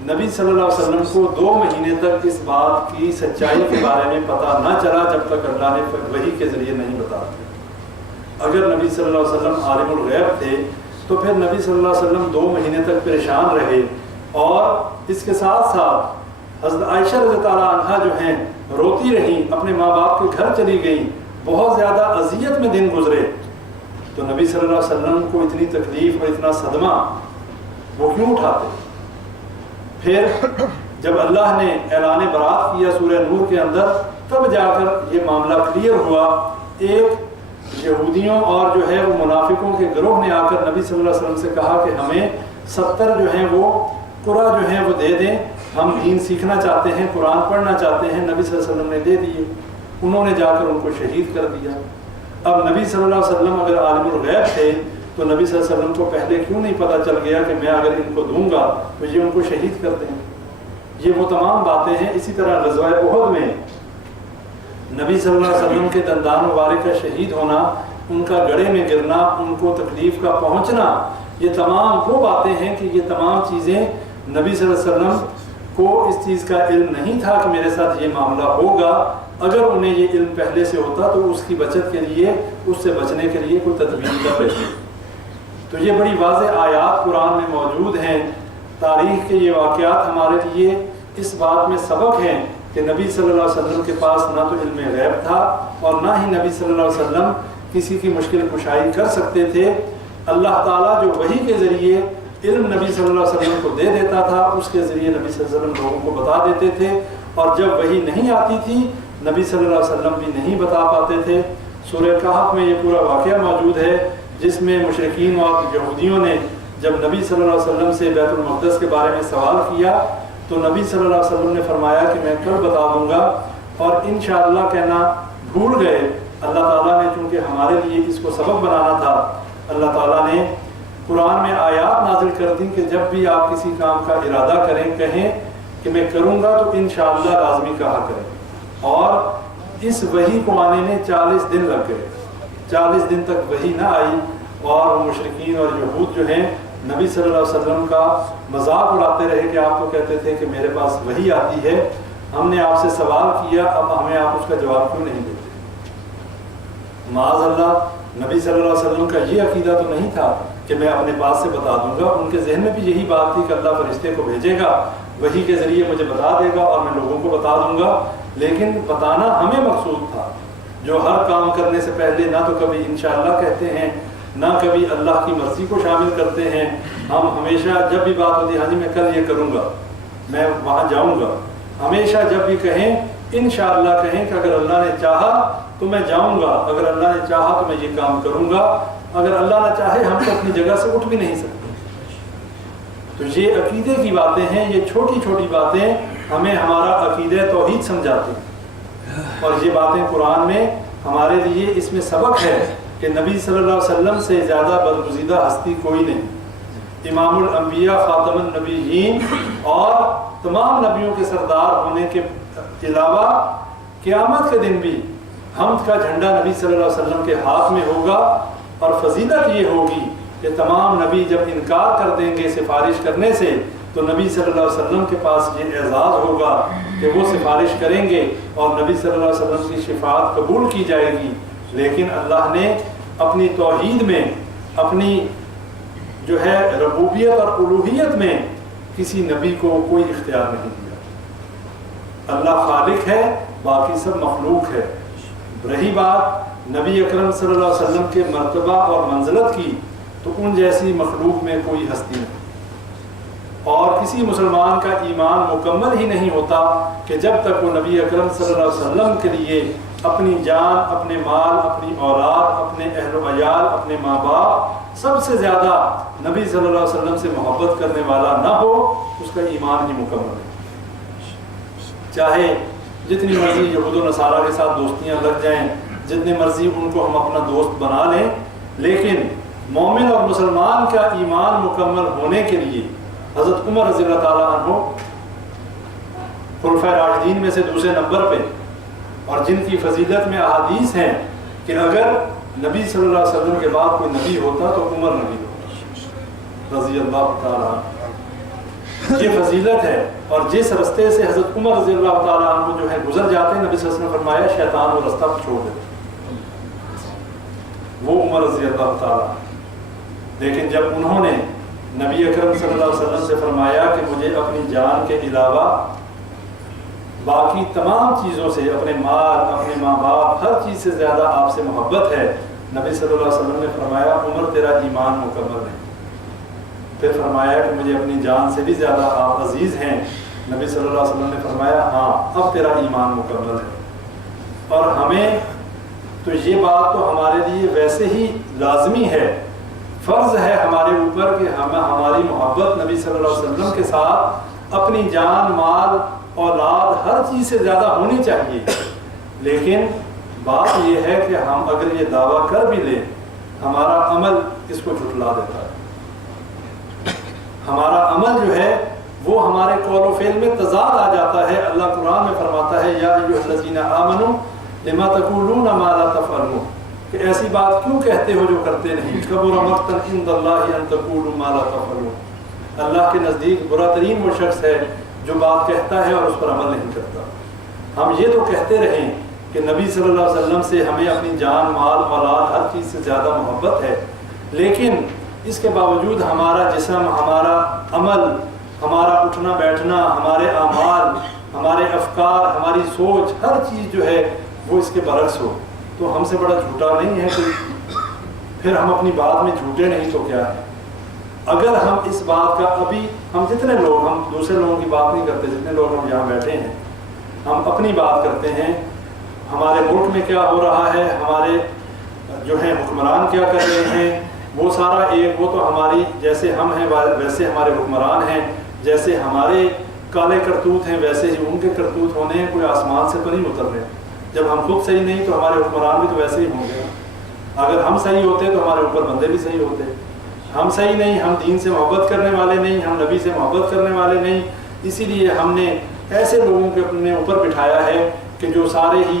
نبی صلی اللہ علیہ وسلم کو 2 مہینے تک اس بات کی سچائی کے بارے میں پتہ نہ چلا جب تک اللہ نے وحی کے ذریعے نہیں بتا دیا۔ اگر نبی صلی اللہ علیہ وسلم عالم الغیب تھے تو پھر نبی صلی اللہ علیہ وسلم 2 مہینے تک پریشان رہے، اور اس کے ساتھ ساتھ حضرت عائشہ رضی اللہ عنہا جو ہیں روتی رہیں، اپنے ماں باپ کے گھر چلی گئیں، بہت زیادہ اذیت میں دن گزرے، تو نبی صلی اللہ علیہ وسلم کو اتنی تکلیف اور اتنا صدمہ وہ کیوں اٹھاتے؟ پھر جب اللہ نے اعلان برات کیا سورہ نور کے اندر، تب جا کر یہ معاملہ کلیئر ہوا۔ ایک یہودیوں اور جو ہے وہ منافقوں کے گروہ نے آ کر نبی صلی اللہ علیہ وسلم سے کہا کہ ہمیں 70 جو ہیں وہ قرآن جو ہیں وہ دے دیں، ہم دین سیکھنا چاہتے ہیں، قرآن پڑھنا چاہتے ہیں۔ نبی صلی اللہ علیہ وسلم نے دے دیے، انہوں نے جا کر ان کو شہید کر دیا۔ اب نبی صلی اللہ علیہ وسلم اگر عالم الغیب تھے تو نبی صلی اللہ علیہ وسلم کو پہلے کیوں نہیں پتہ چل گیا کہ میں اگر ان کو دوں گا تو یہ ان کو شہید کر دیں؟ یہ وہ تمام باتیں ہیں۔ اسی طرح غزوہ احد میں نبی صلی اللہ علیہ وسلم کے دندان مبارک کا شہید ہونا، ان کا گڑھے میں گرنا، ان کو تکلیف کا پہنچنا، یہ تمام وہ باتیں ہیں کہ یہ تمام چیزیں نبی صلی اللہ علیہ وسلم کو اس چیز کا علم نہیں تھا کہ میرے ساتھ یہ معاملہ ہوگا۔ اگر انہیں یہ علم پہلے سے ہوتا تو اس کی بچت کے لیے، اس سے بچنے کے لیے کوئی تدبیر کر لیتے۔ تو یہ بڑی واضح آیات قرآن میں موجود ہیں۔ تاریخ کے یہ واقعات ہمارے لیے اس بات میں سبق ہیں کہ نبی صلی اللہ علیہ وسلم کے پاس نہ تو علم غیب تھا اور نہ ہی نبی صلی اللہ علیہ وسلم کسی کی مشکل کشائی کر سکتے تھے۔ اللہ تعالیٰ جو وحی کے ذریعے علم نبی صلی اللہ علیہ وسلم کو دے دیتا تھا، اس کے ذریعے نبی صلی اللہ علیہ وسلم لوگوں کو بتا دیتے تھے، اور جب وحی نہیں آتی تھی نبی صلی اللہ علیہ وسلم بھی نہیں بتا پاتے تھے۔ سورہ کہف میں یہ پورا واقعہ موجود ہے جس میں مشرکین اور یہودیوں نے جب نبی صلی اللہ علیہ وسلم سے بیت المقدس کے بارے میں سوال کیا تو نبی صلی اللہ علیہ وسلم نے فرمایا کہ میں کل بتا دوں گا، اور انشاءاللہ کہنا بھول گئے۔ اللہ تعالیٰ نے چونکہ ہمارے لیے اس کو سبق بنانا تھا، اللہ تعالیٰ نے قرآن میں آیات نازل کر دی کہ جب بھی آپ کسی کام کا ارادہ کریں، کہیں کہ میں کروں گا تو انشاءاللہ لازمی کہا کریں۔ اور اس وحی کو آنے میں 40 دن لگ گئے، 40 دن تک وحی نہ آئی، اور مشرکین اور یہود جو ہیں نبی صلی اللہ علیہ وسلم کا مذاق اڑاتے رہے کہ آپ تو کہتے تھے کہ میرے پاس وحی آتی ہے، ہم نے آپ سے سوال کیا، اب ہمیں آپ اس کا جواب کیوں نہیں دیتے؟ معاذ اللہ، نبی صلی اللہ علیہ وسلم کا یہ عقیدہ تو نہیں تھا کہ میں اپنے پاس سے بتا دوں گا۔ ان کے ذہن میں بھی یہی بات تھی کہ اللہ فرشتے کو بھیجے گا، وحی کے ذریعے مجھے بتا دے گا اور میں لوگوں کو بتا دوں گا، لیکن بتانا ہمیں مقصود تھا۔ جو ہر کام کرنے سے پہلے نہ تو کبھی انشاءاللہ کہتے ہیں، نہ کبھی اللہ کی مرضی کو شامل کرتے ہیں۔ ہم ہمیشہ جب بھی بات ہوتی ہے ہاں جی میں کل یہ کروں گا، میں وہاں جاؤں گا، ہمیشہ جب بھی کہیں انشاءاللہ کہیں کہ اگر اللہ نے چاہا تو میں جاؤں گا، اگر اللہ نے چاہا تو میں یہ کام کروں گا، اگر اللہ نہ چاہے ہم تو اپنی جگہ سے اٹھ بھی نہیں سکتے۔ تو یہ عقیدے کی باتیں ہیں، یہ چھوٹی چھوٹی باتیں ہمیں ہمارا عقیدہ توحید سمجھاتے ہیں، اور یہ باتیں قرآن میں ہمارے لیے اس میں سبق ہے کہ نبی صلی اللہ علیہ وسلم سے زیادہ برگزیدہ ہستی کوئی نہیں۔ امام الانبیاء، خاتم النبیین اور تمام نبیوں کے سردار ہونے کے علاوہ قیامت کے دن بھی حمد کا جھنڈا نبی صلی اللہ علیہ وسلم کے ہاتھ میں ہوگا، اور فضیلت یہ ہوگی کہ تمام نبی جب انکار کر دیں گے سفارش کرنے سے تو نبی صلی اللہ علیہ وسلم کے پاس یہ اعزاز ہوگا کہ وہ سفارش کریں گے اور نبی صلی اللہ علیہ وسلم کی شفاعت قبول کی جائے گی۔ لیکن اللہ نے اپنی توحید میں، اپنی جو ہے ربوبیت اور الوہیت میں کسی نبی کو کوئی اختیار نہیں دیا۔ اللہ خالق ہے، باقی سب مخلوق ہے۔ رہی بات نبی اکرم صلی اللہ علیہ وسلم کے مرتبہ اور منزلت کی، تو ان جیسی مخلوق میں کوئی ہستی نہیں، اور کسی مسلمان کا ایمان مکمل ہی نہیں ہوتا کہ جب تک وہ نبی اکرم صلی اللہ علیہ وسلم کے لیے اپنی جان، اپنے مال، اپنی اولاد، اپنے اہل و عیال، اپنے ماں باپ، سب سے زیادہ نبی صلی اللہ علیہ وسلم سے محبت کرنے والا نہ ہو، اس کا ایمان ہی مکمل ہے۔ چاہے جتنی مرضی یہود و نصارہ کے ساتھ دوستیاں لگ جائیں، جتنی مرضی ان کو ہم اپنا دوست بنا لیں، لیکن مومن اور مسلمان کا ایمان مکمل ہونے کے لیے حضرت عمر رضی اللہ تعالیٰ عنہ خلفائے راشدین میں سے دوسرے نمبر پہ، اور جن کی فضیلت میں احادیث ہیں کہ اگر نبی صلی اللہ علیہ وسلم کے بعد کوئی نبی ہوتا تو عمر نبی ہوتا رضی اللہ تعالیٰ عنہ۔ یہ فضیلت ہے. اور جس رستے سے حضرت عمر رضی اللہ تعالیٰ عنہ جو ہے گزر جاتے ہیں، نبی صلی اللہ علیہ وسلم نے فرمایا شیطان وہ رستہ چھوڑ دیتے. وہ عمر رضی اللہ تعالیٰ، لیکن جب انہوں نے نبی اکرم صلی اللہ علیہ وسلم سے فرمایا کہ مجھے اپنی جان کے علاوہ باقی تمام چیزوں سے، اپنے مال، اپنے ماں باپ، ہر چیز سے زیادہ آپ سے محبت ہے، نبی صلی اللہ علیہ وسلم نے فرمایا عمر تیرا ایمان مکمل ہے. پھر فرمایا کہ مجھے اپنی جان سے بھی زیادہ آپ عزیز ہیں، نبی صلی اللہ علیہ وسلم نے فرمایا ہاں اب تیرا ایمان مکمل ہے. اور ہمیں تو یہ بات تو ہمارے لیے ویسے ہی لازمی ہے، فرض ہے ہمارے اوپر کہ ہماری محبت نبی صلی اللہ علیہ وسلم کے ساتھ اپنی جان، مال، اولاد، ہر چیز سے زیادہ ہونی چاہیے. لیکن بات یہ ہے کہ ہم اگر یہ دعویٰ کر بھی لیں، ہمارا عمل اس کو جھٹلا دیتا ہے. ہمارا عمل جو ہے وہ ہمارے قول و فعل میں تضاد آ جاتا ہے. اللہ قرآن میں فرماتا ہے یا ایھا الذین آمنوا لما تقولون ما لا تفعلون، کہ ایسی بات کیوں کہتے ہو جو کرتے نہیں. کبر مقتا عند اللہ ان تقولوا ما لا تفعلون، اللہ کے نزدیک برا ترین وہ شخص ہے جو بات کہتا ہے اور اس پر عمل نہیں کرتا. ہم یہ تو کہتے رہیں کہ نبی صلی اللہ علیہ وسلم سے ہمیں اپنی جان، مال، اولاد، ہر چیز سے زیادہ محبت ہے، لیکن اس کے باوجود ہمارا جسم، ہمارا عمل، ہمارا اٹھنا بیٹھنا، ہمارے اعمال، ہمارے افکار، ہماری سوچ، ہر چیز جو ہے وہ اس کے برعکس ہو، تو ہم سے بڑا جھوٹا نہیں ہے کوئی. پھر ہم اپنی بات میں جھوٹے نہیں تو کیا ہے. اگر ہم اس بات کا ابھی ہم جتنے لوگ، ہم دوسرے لوگوں کی بات نہیں کرتے، جتنے لوگ ہم یہاں بیٹھے ہیں ہم اپنی بات کرتے ہیں. ہمارے ملک میں کیا ہو رہا ہے، ہمارے جو ہیں حکمران کیا کر رہے ہیں، وہ سارا ایک، وہ تو ہماری جیسے ہم ہیں ویسے ہمارے حکمران ہیں، جیسے ہمارے کالے کرتوت ہیں ویسے ہی ان کے کرتوت ہونے ہیں. کوئی آسمان سے تو نہیں اتر رہے. جب ہم خود صحیح نہیں تو ہمارے حکمران بھی تو ویسے ہی ہوں گے. اگر ہم صحیح ہوتے تو ہمارے اوپر بندے بھی صحیح ہوتے. ہم صحیح نہیں، ہم دین سے محبت کرنے والے نہیں، ہم نبی سے محبت کرنے والے نہیں، اسی لیے ہم نے ایسے لوگوں کے اپنے اوپر بٹھایا ہے کہ جو سارے ہی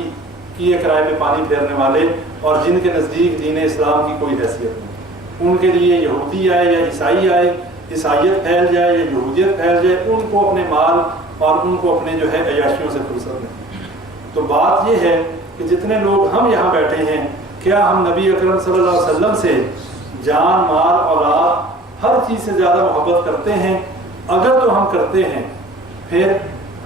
کیے کرائے میں پانی پھیرنے والے، اور جن کے نزدیک دین اسلام کی کوئی حیثیت نہیں. ان کے لیے یہودی آئے یا عیسائی آئے، عیسائیت پھیل جائے یا یہودیت پھیل جائے، ان کو اپنے مال اور ان کو اپنے جو ہے عیاشیوں سے فرصت نہیں. تو بات یہ ہے کہ جتنے لوگ ہم یہاں بیٹھے ہیں، کیا ہم نبی اکرم صلی اللہ علیہ وسلم سے جان، مال، اولاد، ہر چیز سے زیادہ محبت کرتے ہیں؟ اگر تو ہم کرتے ہیں، پھر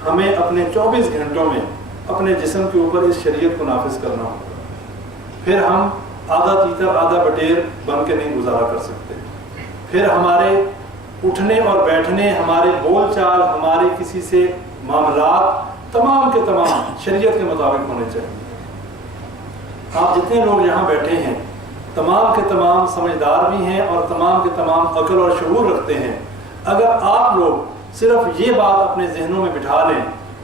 ہمیں اپنے 24 گھنٹوں میں اپنے جسم کے اوپر اس شریعت کو نافذ کرنا ہوگا. پھر ہم آدھا تیتر آدھا بٹیر بن کے نہیں گزارا کر سکتے. پھر ہمارے اٹھنے اور بیٹھنے، ہمارے بول چال، ہمارے کسی سے معاملات تمام کے تمام شریعت کے مطابق ہونے چاہیے. آپ جتنے لوگ یہاں بیٹھے ہیں تمام کے تمام سمجھدار بھی ہیں اور تمام کے تمام عقل اور شعور رکھتے ہیں. اگر آپ لوگ صرف یہ بات اپنے ذہنوں میں بٹھا لیں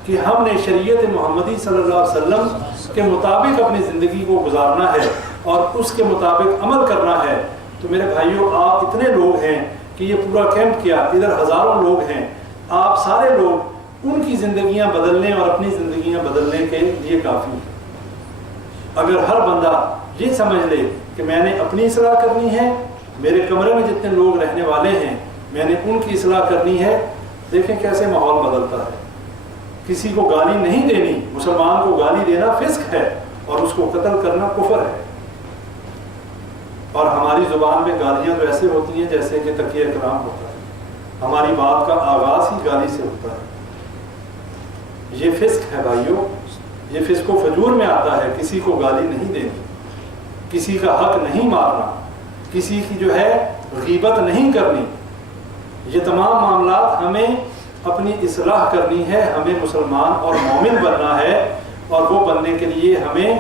کہ ہم نے شریعت محمدی صلی اللہ علیہ وسلم کے مطابق اپنی زندگی کو گزارنا ہے اور اس کے مطابق عمل کرنا ہے، تو میرے بھائیوں آپ اتنے لوگ ہیں کہ یہ پورا کیمپ کیا، ادھر ہزاروں لوگ ہیں، آپ سارے لوگ ان کی زندگیاں بدلنے اور اپنی زندگیاں بدلنے کے لیے کافی ہیں. اگر ہر بندہ یہ سمجھ لے کہ میں نے اپنی اصلاح کرنی ہے، میرے کمرے میں جتنے لوگ رہنے والے ہیں میں نے ان کی اصلاح کرنی ہے، دیکھیں کیسے ماحول بدلتا ہے. کسی کو گالی نہیں دینی، مسلمان کو گالی دینا فسق ہے اور اس کو قتل کرنا کفر ہے. اور ہماری زبان میں گالیاں تو ایسے ہوتی ہیں جیسے کہ تقیہ کلام ہوتا ہے. ہماری بات کا آغاز ہی گالی سے ہوتا ہے. یہ فسق ہے بھائیوں، یہ فسق و فجور میں آتا ہے. کسی کو گالی نہیں دینی، کسی کا حق نہیں مارنا، کسی کی جو ہے غیبت نہیں کرنی. یہ تمام معاملات ہمیں اپنی اصلاح کرنی ہے، ہمیں مسلمان اور مومن بننا ہے، اور وہ بننے کے لیے ہمیں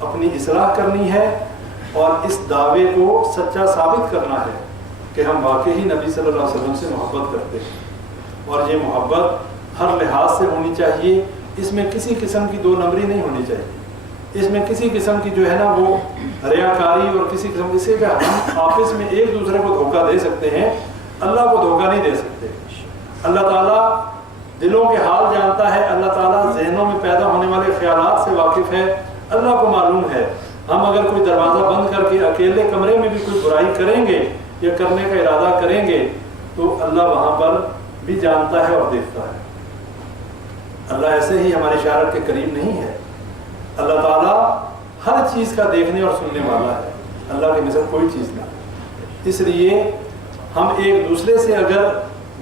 اپنی اصلاح کرنی ہے اور اس دعوے کو سچا ثابت کرنا ہے کہ ہم واقعی نبی صلی اللہ علیہ وسلم سے محبت کرتے ہیں. اور یہ محبت ہر لحاظ سے ہونی چاہیے. اس میں کسی قسم کی دو نمبری نہیں ہونی چاہیے. اس میں کسی قسم کی جو ہے نا وہ ریاکاری اور کسی قسم سے کہ ہم آپس میں ایک دوسرے کو دھوکہ دے سکتے ہیں، اللہ کو دھوکہ نہیں دے سکتے. اللہ تعالیٰ دلوں کے حال جانتا ہے، اللہ تعالیٰ ذہنوں میں پیدا ہونے والے خیالات سے واقف ہے، اللہ کو معلوم ہے. ہم اگر کوئی دروازہ بند کر کے اکیلے کمرے میں بھی کوئی برائی کریں گے یا کرنے کا ارادہ کریں گے تو اللہ وہاں پر بھی جانتا ہے اور دیکھتا ہے۔ اللہ ایسے ہی ہماری اشارت کے قریب نہیں ہے، اللہ تعالیٰ ہر چیز کا دیکھنے اور سننے والا ہے، اللہ کے مثل کوئی چیز نہیں۔ اس لیے ہم ایک دوسرے سے اگر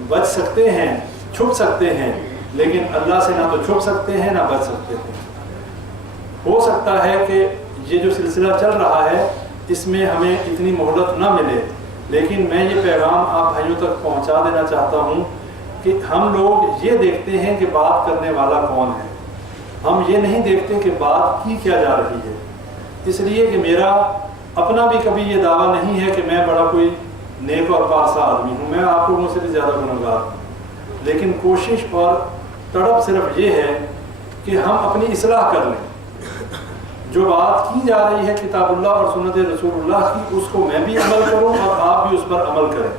بچ سکتے ہیں، چھپ سکتے ہیں، لیکن اللہ سے نہ تو چھپ سکتے ہیں نہ بچ سکتے ہیں۔ ہو سکتا ہے کہ یہ جو سلسلہ چل رہا ہے اس میں ہمیں اتنی مہلت نہ ملے، لیکن میں یہ پیغام آپ بھائیوں تک پہنچا دینا چاہتا ہوں کہ ہم لوگ یہ دیکھتے ہیں کہ بات کرنے والا کون ہے، ہم یہ نہیں دیکھتے کہ بات کی کیا جا رہی ہے۔ اس لیے کہ میرا اپنا بھی کبھی یہ دعویٰ نہیں ہے کہ میں بڑا کوئی نیک اور پارسا آدمی ہوں، میں آپ لوگوں سے بھی زیادہ گنہگار ہوں، لیکن کوشش اور تڑپ صرف یہ ہے کہ ہم اپنی اصلاح کر لیں۔ جو بات کی جا رہی ہے کتاب اللہ اور سنت رسول اللہ کی، اس کو میں بھی عمل کروں اور آپ بھی اس پر عمل کریں،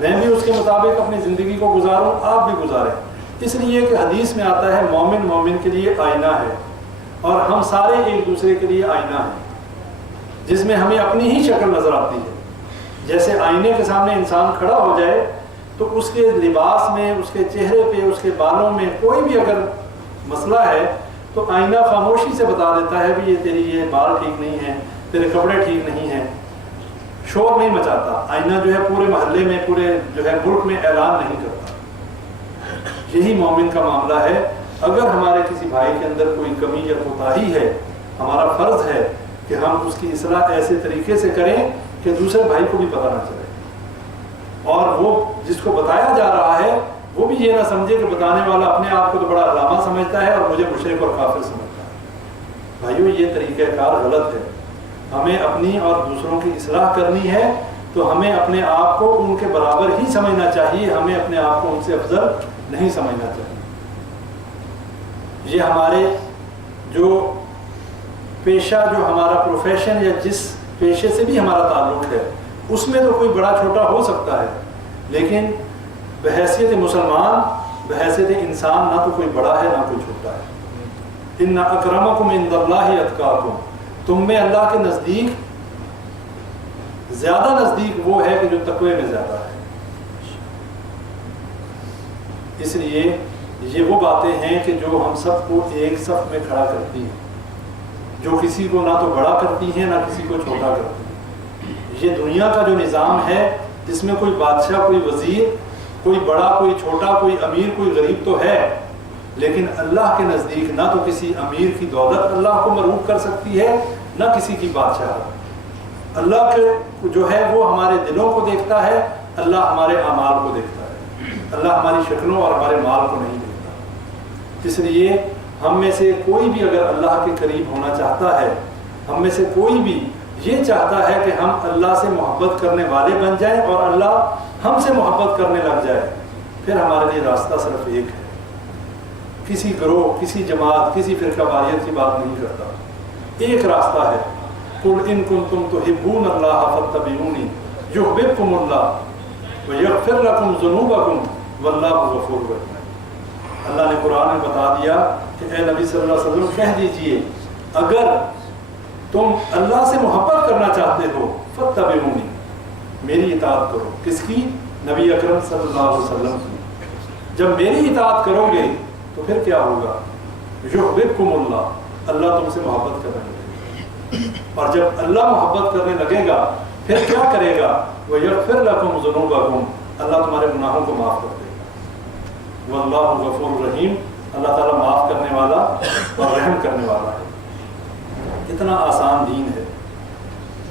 میں بھی اس کے مطابق اپنی زندگی کو گزاروں، آپ بھی گزاریں۔ اس لیے کہ حدیث میں آتا ہے مومن مومن کے لیے آئینہ ہے، اور ہم سارے ایک دوسرے کے لیے آئینہ ہیں، جس میں ہمیں اپنی ہی شکل نظر آتی ہے۔ جیسے آئینے کے سامنے انسان کھڑا ہو جائے تو اس کے لباس میں، اس کے چہرے پہ، اس کے بالوں میں کوئی بھی اگر مسئلہ ہے تو آئینہ خاموشی سے بتا دیتا ہے بھی یہ تیری یہ بال ٹھیک نہیں ہیں، تیرے کپڑے ٹھیک نہیں ہیں، شور نہیں مچاتا۔ آئینہ جو ہے پورے محلے میں، پورے جو ہے ملک میں اعلان نہیں کرتا۔ یہی مومن کا معاملہ ہے۔ اگر ہمارے کسی بھائی کے اندر کوئی کمی یا کوتاہی ہے، ہمارا فرض ہے کہ ہم اس کی اصلاح ایسے طریقے سے کریں کہ دوسرے بھائی کو بھی پتہ نہ چلے، اور وہ جس کو بتایا جا رہا ہے وہ بھی یہ نہ سمجھے کہ بتانے والا اپنے آپ کو تو بڑا علامہ سمجھتا ہے اور مجھے مشرک اور کافر سمجھتا ہے۔ بھائیو، یہ طریقہ کار غلط ہے۔ ہمیں اپنی اور دوسروں کی اصلاح کرنی ہے تو ہمیں اپنے آپ کو ان کے برابر ہی سمجھنا چاہیے، ہمیں اپنے آپ کو ان سے افضل نہیں سمجھنا چاہیے۔ یہ ہمارے جو پیشہ، جو ہمارا پروفیشن یا جس پیشے سے بھی ہمارا تعلق ہے، اس میں تو کوئی بڑا چھوٹا ہو سکتا ہے، لیکن بحیثیت مسلمان، بحیثیت انسان، نہ تو کوئی بڑا ہے نہ کوئی چھوٹا ہے۔ ان اکرمکم عند اللہ اتقاکم، تم میں اللہ کے نزدیک زیادہ نزدیک وہ ہے کہ جو تقوی میں زیادہ ہے۔ اس لیے یہ وہ باتیں ہیں کہ جو ہم سب کو ایک صف میں کھڑا کرتی ہیں، جو کسی کو نہ تو بڑا کرتی ہیں نہ کسی کو چھوٹا کرتی ہیں۔ یہ دنیا کا جو نظام ہے، اس میں کوئی بادشاہ، کوئی وزیر، کوئی بڑا، کوئی چھوٹا، کوئی امیر، کوئی غریب تو ہے، لیکن اللہ کے نزدیک نہ تو کسی امیر کی دولت اللہ کو مروب کر سکتی ہے نہ کسی کی بادشاہ۔ اللہ کے جو ہے وہ ہمارے دلوں کو دیکھتا ہے، اللہ ہمارے اعمال کو دیکھتا ہے، اللہ ہماری شکلوں اور ہمارے مال کو نہیں دیکھتا۔ اس لیے ہم میں سے کوئی بھی اگر اللہ کے قریب ہونا چاہتا ہے، ہم میں سے کوئی بھی یہ چاہتا ہے کہ ہم اللہ سے محبت کرنے والے بن جائیں اور اللہ ہم سے محبت کرنے لگ جائے، پھر ہمارے لیے راستہ صرف ایک ہے۔ کسی گروہ، کسی جماعت، کسی فرقہ واریت کی بات نہیں کرتا، ایک راستہ ہے۔ قُلْ إِن كُنتُمْ تُحِبُّونَ اللَّهَ فَاتَّبِعُونِي يُحْبِبْكُمُ اللَّهُ وَيَغْفِرْ لَكُمْ ذُنُوبَكُمْ وَاللَّهُ غَفُورٌ رَحِيمٌ۔ اللہ نے قرآن میں بتا دیا کہ اے نبی صلی اللہ علیہ وسلم کہہ دیجئے، اگر تم اللہ سے محبت کرنا چاہتے ہو فَاتَّبِعُونِي، میری اطاعت کرو۔ کس کی؟ نبی اکرم صلی اللہ علیہ وسلم کی۔ جب میری اطاعت کرو گے تو پھر کیا ہوگا؟ یحببکم اللہ، اللہ تم سے محبت کرنے لگے گا، اور جب اللہ محبت کرنے لگے گا پھر کیا کرے گا؟ وَيَغْفِرْ لَكُمْ ذُنُوبَكُمْ، اللہ تمہارے گناہوں کو معاف کر دے گا۔ وَاللَّهُ غَفُورٌ رَحِيمٌ، اللہ تعالیٰ معاف کرنے والا اور رحم کرنے والا ہے۔ کتنا آسان دین ہے،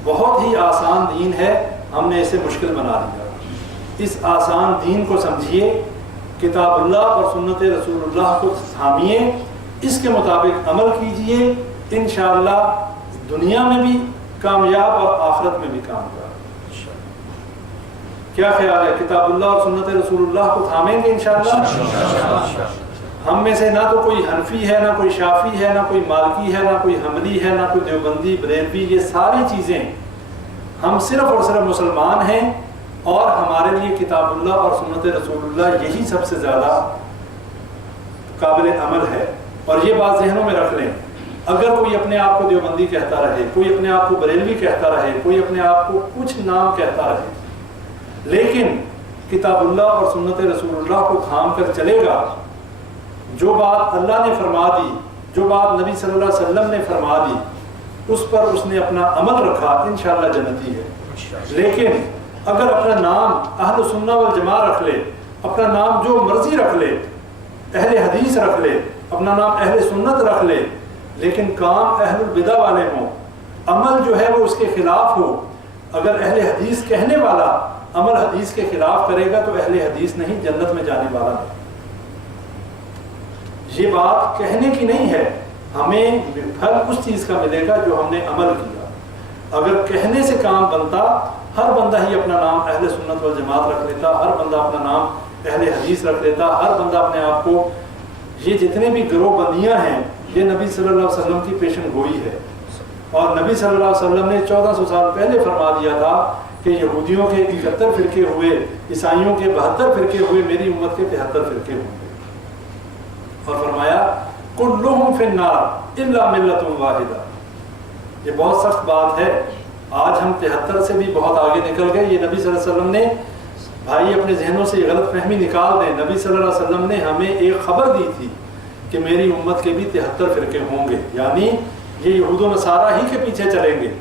بہت ہی آسان دین ہے، ہم نے اسے مشکل بنا دیا۔ اس آسان دین کو سمجھیے، کتاب اللہ اور سنت رسول اللہ کو تھامیے، اس کے مطابق عمل کیجئے، انشاءاللہ دنیا میں بھی کامیاب اور آخرت میں بھی کامیاب۔ کیا خیال ہے؟ کتاب اللہ اور سنت رسول اللہ کو تھامیں گے انشاءاللہ؟ ہم میں سے نہ تو کوئی حنفی ہے، نہ کوئی شافی ہے، نہ کوئی مالکی ہے، نہ کوئی حنبلی ہے، نہ کوئی دیوبندی، بریلوی، یہ ساری چیزیں ہم صرف اور صرف مسلمان ہیں، اور ہمارے لیے کتاب اللہ اور سنت رسول اللہ یہی سب سے زیادہ قابل عمل ہے۔ اور یہ بات ذہنوں میں رکھ لیں، اگر کوئی اپنے آپ کو دیوبندی کہتا رہے، کوئی اپنے آپ کو بریلوی کہتا رہے، کوئی اپنے آپ کو کچھ نام کہتا رہے، لیکن کتاب اللہ اور سنت رسول اللہ کو تھام کر چلے گا، جو بات اللہ نے فرما دی، جو بات نبی صلی اللہ علیہ وسلم نے فرما دی، اس پر اس نے اپنا عمل رکھا، انشاءاللہ جنتی ہے۔ لیکن اگر اپنا نام اہل سنہ والجماع رکھ لے، اپنا نام جو مرضی رکھ لے، اہل حدیث رکھ لے، اپنا نام اہل سنت رکھ لے، لیکن کام اہل البدع والے ہوں، عمل جو ہے وہ اس کے خلاف ہو، اگر اہل حدیث کہنے والا عمل حدیث کے خلاف کرے گا تو اہل حدیث نہیں، جنت میں جانے والا نہیں۔ یہ بات کہنے کی نہیں ہے، ہمیں پھل اس چیز کا ملے گا جو ہم نے عمل کیا۔ اگر کہنے سے کام بنتا، ہر بندہ ہی اپنا نام اہل سنت والجماعت رکھ لیتا، ہر بندہ اپنا نام اہل حدیث رکھ لیتا، ہر بندہ اپنے آپ کو، یہ جتنے بھی گروہ بندیاں ہیں یہ نبی صلی اللہ علیہ وسلم کی پیشن گوئی ہے، اور نبی صلی اللہ علیہ وسلم نے 1400 سال پہلے فرما دیا تھا کہ یہودیوں کے 71 فرقے ہوئے، عیسائیوں کے 72 فرقے ہوئے، میری امت کے 73 فرقے ہوں گے، اور فرمایا کلہم فی النار الا ملۃ واحدہ۔ یہ بہت سخت بات ہے، آج ہم 73 سے بھی بہت آگے نکل گئے۔ یہ نبی صلی اللہ علیہ وسلم نے، بھائی اپنے ذہنوں سے یہ غلط فہمی نکال دیں، نبی صلی اللہ علیہ وسلم نے ہمیں ایک خبر دی تھی کہ میری امت کے بھی 73 فرقے ہوں گے، یعنی یہ یہود و نصارہ ہی کے پیچھے چلیں گے،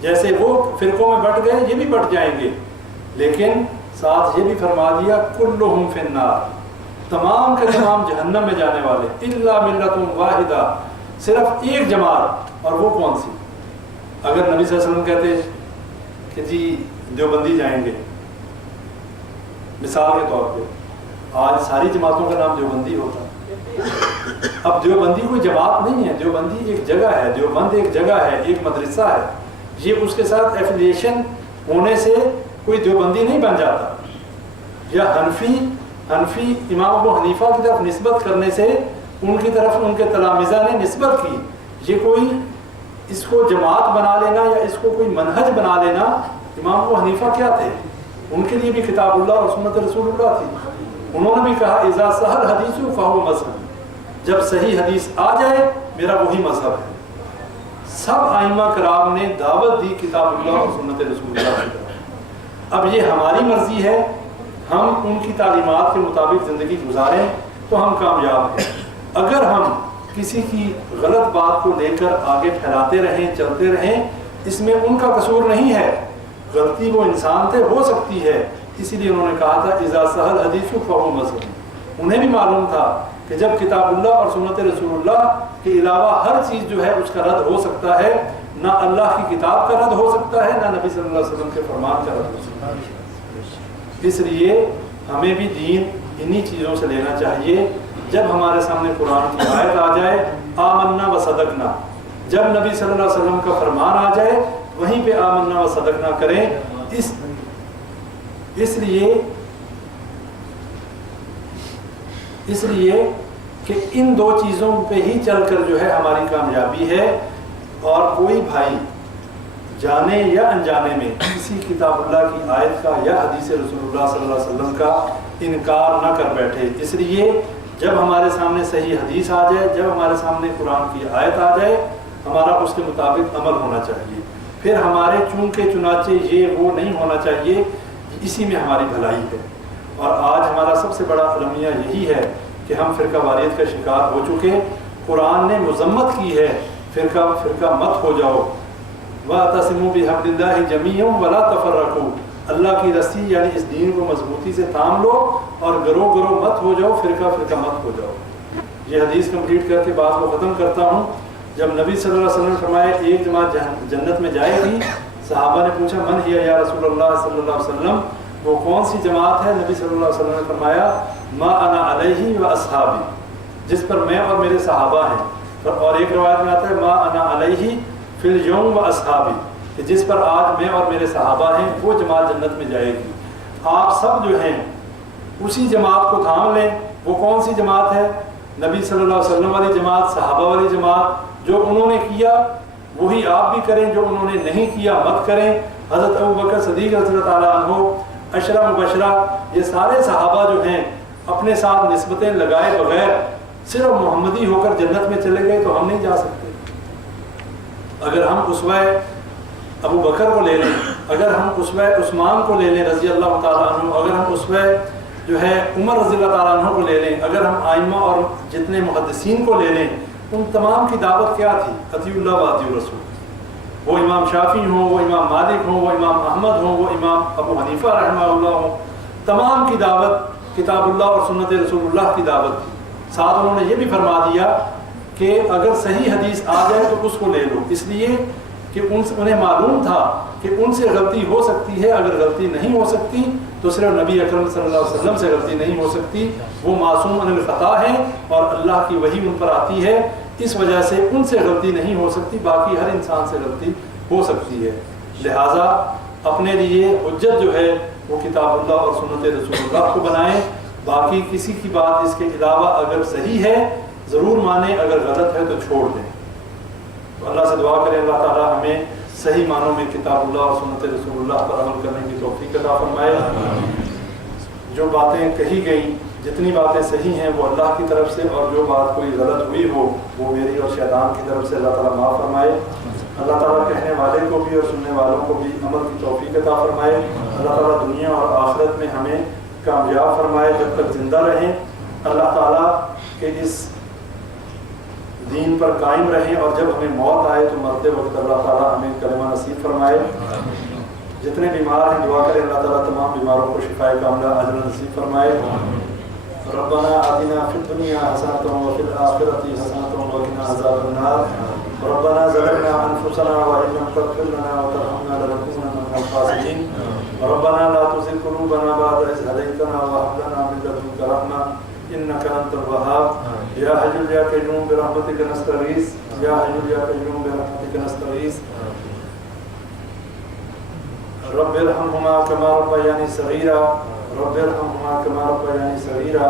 جیسے وہ فرقوں میں بٹ گئے یہ بھی بٹ جائیں گے، لیکن ساتھ یہ بھی فرما دیا کلہم فی النار، تمام کے تمام جہنم میں جانے والے، الا ملۃ واحدہ، صرف ایک جماعت، اور وہ کون سی؟ اگر نبی صلی اللہ علیہ وسلم کہتے کہ جی دیوبندی جائیں گے، مثال کے طور پہ آج ساری جماعتوں کا نام دیوبندی ہوتا، اب دیوبندی کوئی جماعت نہیں ہے، دیوبندی ایک جگہ ہے، دیوبند ایک جگہ ہے، ایک مدرسہ ہے، یہ اس کے ساتھ ایفیلیشن ہونے سے کوئی دیوبندی نہیں بن جاتا، یا حنفی امام ابو حنیفہ کی طرف نسبت کرنے سے ان کی طرف ان کے تلامذہ نے نسبت کی، یہ کوئی اس کو جماعت بنا لینا یا اس کو کوئی منہج بنا لینا۔ امام ابو حنیفہ کیا تھے؟ ان کے لیے بھی کتاب اللہ اور سنت رسول اللہ تھی، انہوں نے بھی کہا اذا صح الحدیث فہو مذہب، جب صحیح حدیث آ جائے میرا وہی مذہب ہے۔ سب ائمہ کرام نے دعوت دی کتاب اللہ اور سنت رسول اللہ کی طرف۔ اب یہ ہماری مرضی ہے، ہم ان کی تعلیمات کے مطابق زندگی گزاریں تو ہم کامیاب ہیں، اگر ہم کسی کی غلط بات کو لے کر آگے پھیلاتے رہیں، چلتے رہیں، اس میں ان کا قصور نہیں ہے، غلطی وہ انسان سے ہو سکتی ہے، اسی لیے انہوں نے کہا تھا اذا صح الحدیث فہو مذہب۔ انہیں بھی معلوم تھا کہ جب کتاب اللہ اور سنت رسول اللہ کے علاوہ ہر چیز جو ہے اس کا رد ہو سکتا ہے، نہ اللہ کی کتاب کا رد ہو سکتا ہے، نہ نبی صلی اللہ علیہ وسلم کے فرمان کا رد ہو سکتا ہے۔ اس لیے ہمیں بھی دین انہی چیزوں سے لینا چاہیے۔ جب ہمارے سامنے قرآن کی آیت آ جائے آمنا و صدقنا، جب نبی صلی اللہ علیہ وسلم کا فرمان آ جائے وہیں پہ آمنا و صدقنا کریں۔ اس لیے کہ ان دو چیزوں پہ ہی چل کر جو ہے ہماری کامیابی ہے، اور کوئی بھائی جانے یا انجانے میں کسی کتاب اللہ کی آیت کا یا حدیث رسول اللہ صلی اللہ علیہ وسلم کا انکار نہ کر بیٹھے۔ اس لیے جب ہمارے سامنے صحیح حدیث آ جائے، جب ہمارے سامنے قرآن کی آیت آ جائے، ہمارا اس کے مطابق عمل ہونا چاہیے، پھر ہمارے چونکہ چنانچہ یہ وہ نہیں ہونا چاہیے، اسی میں ہماری بھلائی ہے۔ اور آج ہمارا سب سے بڑا المیہ یہی ہے کہ ہم فرقہ واریت کا شکار ہو چکے۔ قرآن نے مذمت کی ہے فرقہ مت ہو جاؤ، وَاعْتَصِمُوا بِحَبْلِ اللَّهِ جَمِيعًا وَلَا تَفَرَّقُوا، اللہ کی رسی یعنی اس دین کو مضبوطی سے تھام لو اور گروہ مت ہو جاؤ، فرقہ مت ہو جاؤ۔ یہ حدیث کمپلیٹ کر کے بات کو ختم کرتا ہوں۔ جب نبی صلی اللہ علیہ وسلم نے فرمایا ایک جماعت جنت میں جائے گی، صحابہ نے پوچھا من ہی یا رسول اللہ صلی اللہ علیہ وسلم، وہ کون سی جماعت ہے؟ نبی صلی اللہ علیہ وسلم نے فرمایا ما انا علیہ و اصحابی، جس پر میں اور میرے صحابہ ہیں۔ اور ایک روایت میں آتا ہے ما انا علیہ فی الیوم و اصحابی، کہ جس پر آج میں اور میرے صحابہ ہیں وہ جماعت جنت میں جائے گی۔ آپ سب جو ہیں اسی جماعت کو تھام لیں۔ وہ کون سی جماعت ہے؟ نبی صلی اللہ علیہ وسلم والی جماعت، صحابہ والی جماعت۔ جو انہوں نے کیا وہی آپ بھی کریں، جو انہوں نے نہیں کیا مت کریں۔ حضرت ابوبکر صدیق رضی اللہ تعالیٰ عنہ، عشرہ مبشرہ، یہ سارے صحابہ جو ہیں اپنے ساتھ نسبتیں لگائے بغیر صرف محمدی ہو کر جنت میں چلے گئے تو ہم نہیں جا سکتے۔ اگر ہم اسوہ ابو بکر کو لے لیں اگر ہم اسوہ عثمان کو لے لیں رضی اللہ تعالیٰ عنہ، اگر ہم اسوہ جو ہے عمر رضی اللہ تعالیٰ عنہ کو لے لیں، اگر ہم آئمہ اور جتنے محدثین کو لے لیں، ان تمام کی دعوت کیا تھی؟ اطیع اللہ و اطیع الرسول۔ وہ امام شافعی ہوں، وہ امام مالک ہوں، وہ امام احمد ہوں، وہ امام ابو حنیفہ رحمہ اللہ ہوں، تمام کی دعوت کتاب اللہ اور سنت رسول اللہ کی دعوت تھی۔ ساتھ انہوں نے یہ بھی فرما دیا کہ اگر صحیح حدیث آ جائے تو اس کو لے لو، اس لیے کہ انہیں معلوم تھا کہ ان سے غلطی ہو سکتی ہے، اگر غلطی نہیں ہو سکتی تو صرف نبی اکرم صلی اللہ علیہ وسلم سے غلطی نہیں ہو سکتی، وہ معصوم عن الخطا ہے اور اللہ کی وحی ان پر آتی ہے، اس وجہ سے ان سے غلطی نہیں ہو سکتی، باقی ہر انسان سے غلطی ہو سکتی ہے۔ لہٰذا اپنے لیے حجت جو ہے وہ کتاب اللہ اور سنت رسول اللہ کو بنائیں، باقی کسی کی بات اس کے علاوہ اگر صحیح ہے ضرور مانیں، اگر غلط ہے تو چھوڑ دیں۔ تو اللہ سے دعا کریں اللہ تعالیٰ ہمیں صحیح معنوں میں کتاب اللہ اور سنت رسول اللہ پر عمل کرنے کی توفیق عطا فرمائے۔ جو باتیں کہی گئیں، جتنی باتیں صحیح ہیں وہ اللہ کی طرف سے، اور جو بات کوئی غلط ہوئی ہو وہ میری اور شیطان کی طرف سے، اللہ تعالیٰ معاف فرمائے۔ اللہ تعالیٰ کہنے والے کو بھی اور سننے والوں کو بھی عمل کی توفیق عطا فرمائے۔ اللہ تعالیٰ دنیا اور آخرت میں ہمیں کامیاب فرمائے جب تک زندہ رہیں۔ اللہ تعالیٰ کے اس دین پر قائم رہیں، اور جب ہمیں موت آئے تو مرتے وقت اللہ تعالیٰ ہمیں کلمہ نصیب فرمائے۔ جتنے بیمار ہیں دعا کریں اللہ تعالیٰ تمام بیماروں کو شفائے کاملہ اجر نصیب فرمائے۔ ربنا آتنا فی الدنیا حسنۃ وفی الآخرۃ حسنۃ وقنا عذاب النار۔ ربنا ظلمنا انفسنا وان لم تغفر لنا وترحمنا لنكونن من الخاسرین۔ ربنا لا تزغ قلوبنا بعد إذ هديتنا وهب لنا من لدنك رحمة إنك أنت الوهاب۔ يا حي يا قيوم برحمتك نستغيث، يا حي يا قيوم برحمتك نستغيث۔ رب ارحمهما كما ربياني صغيرا، رب ارحمهما كما ربياني صغيرا۔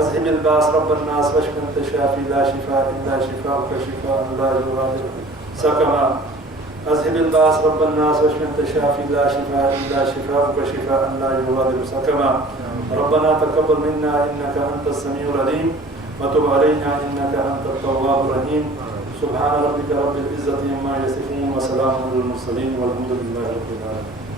اذهب الباس رب الناس واشف انت الشافي لا شفاء الا شفاءك شفاء لا يغادر سقما۔ اذهب الباس رب الناس واشف انت الشافي لا شفاء الا شفاءك شفاء لا يغادر سقما۔ ربنا تقبل منا انك انت السميع العليم وتب علينا انك انت التواب الرحيم۔ سبحان ربك رب العزة عما يصفون وسلام على المرسلين والحمد لله رب العالمين۔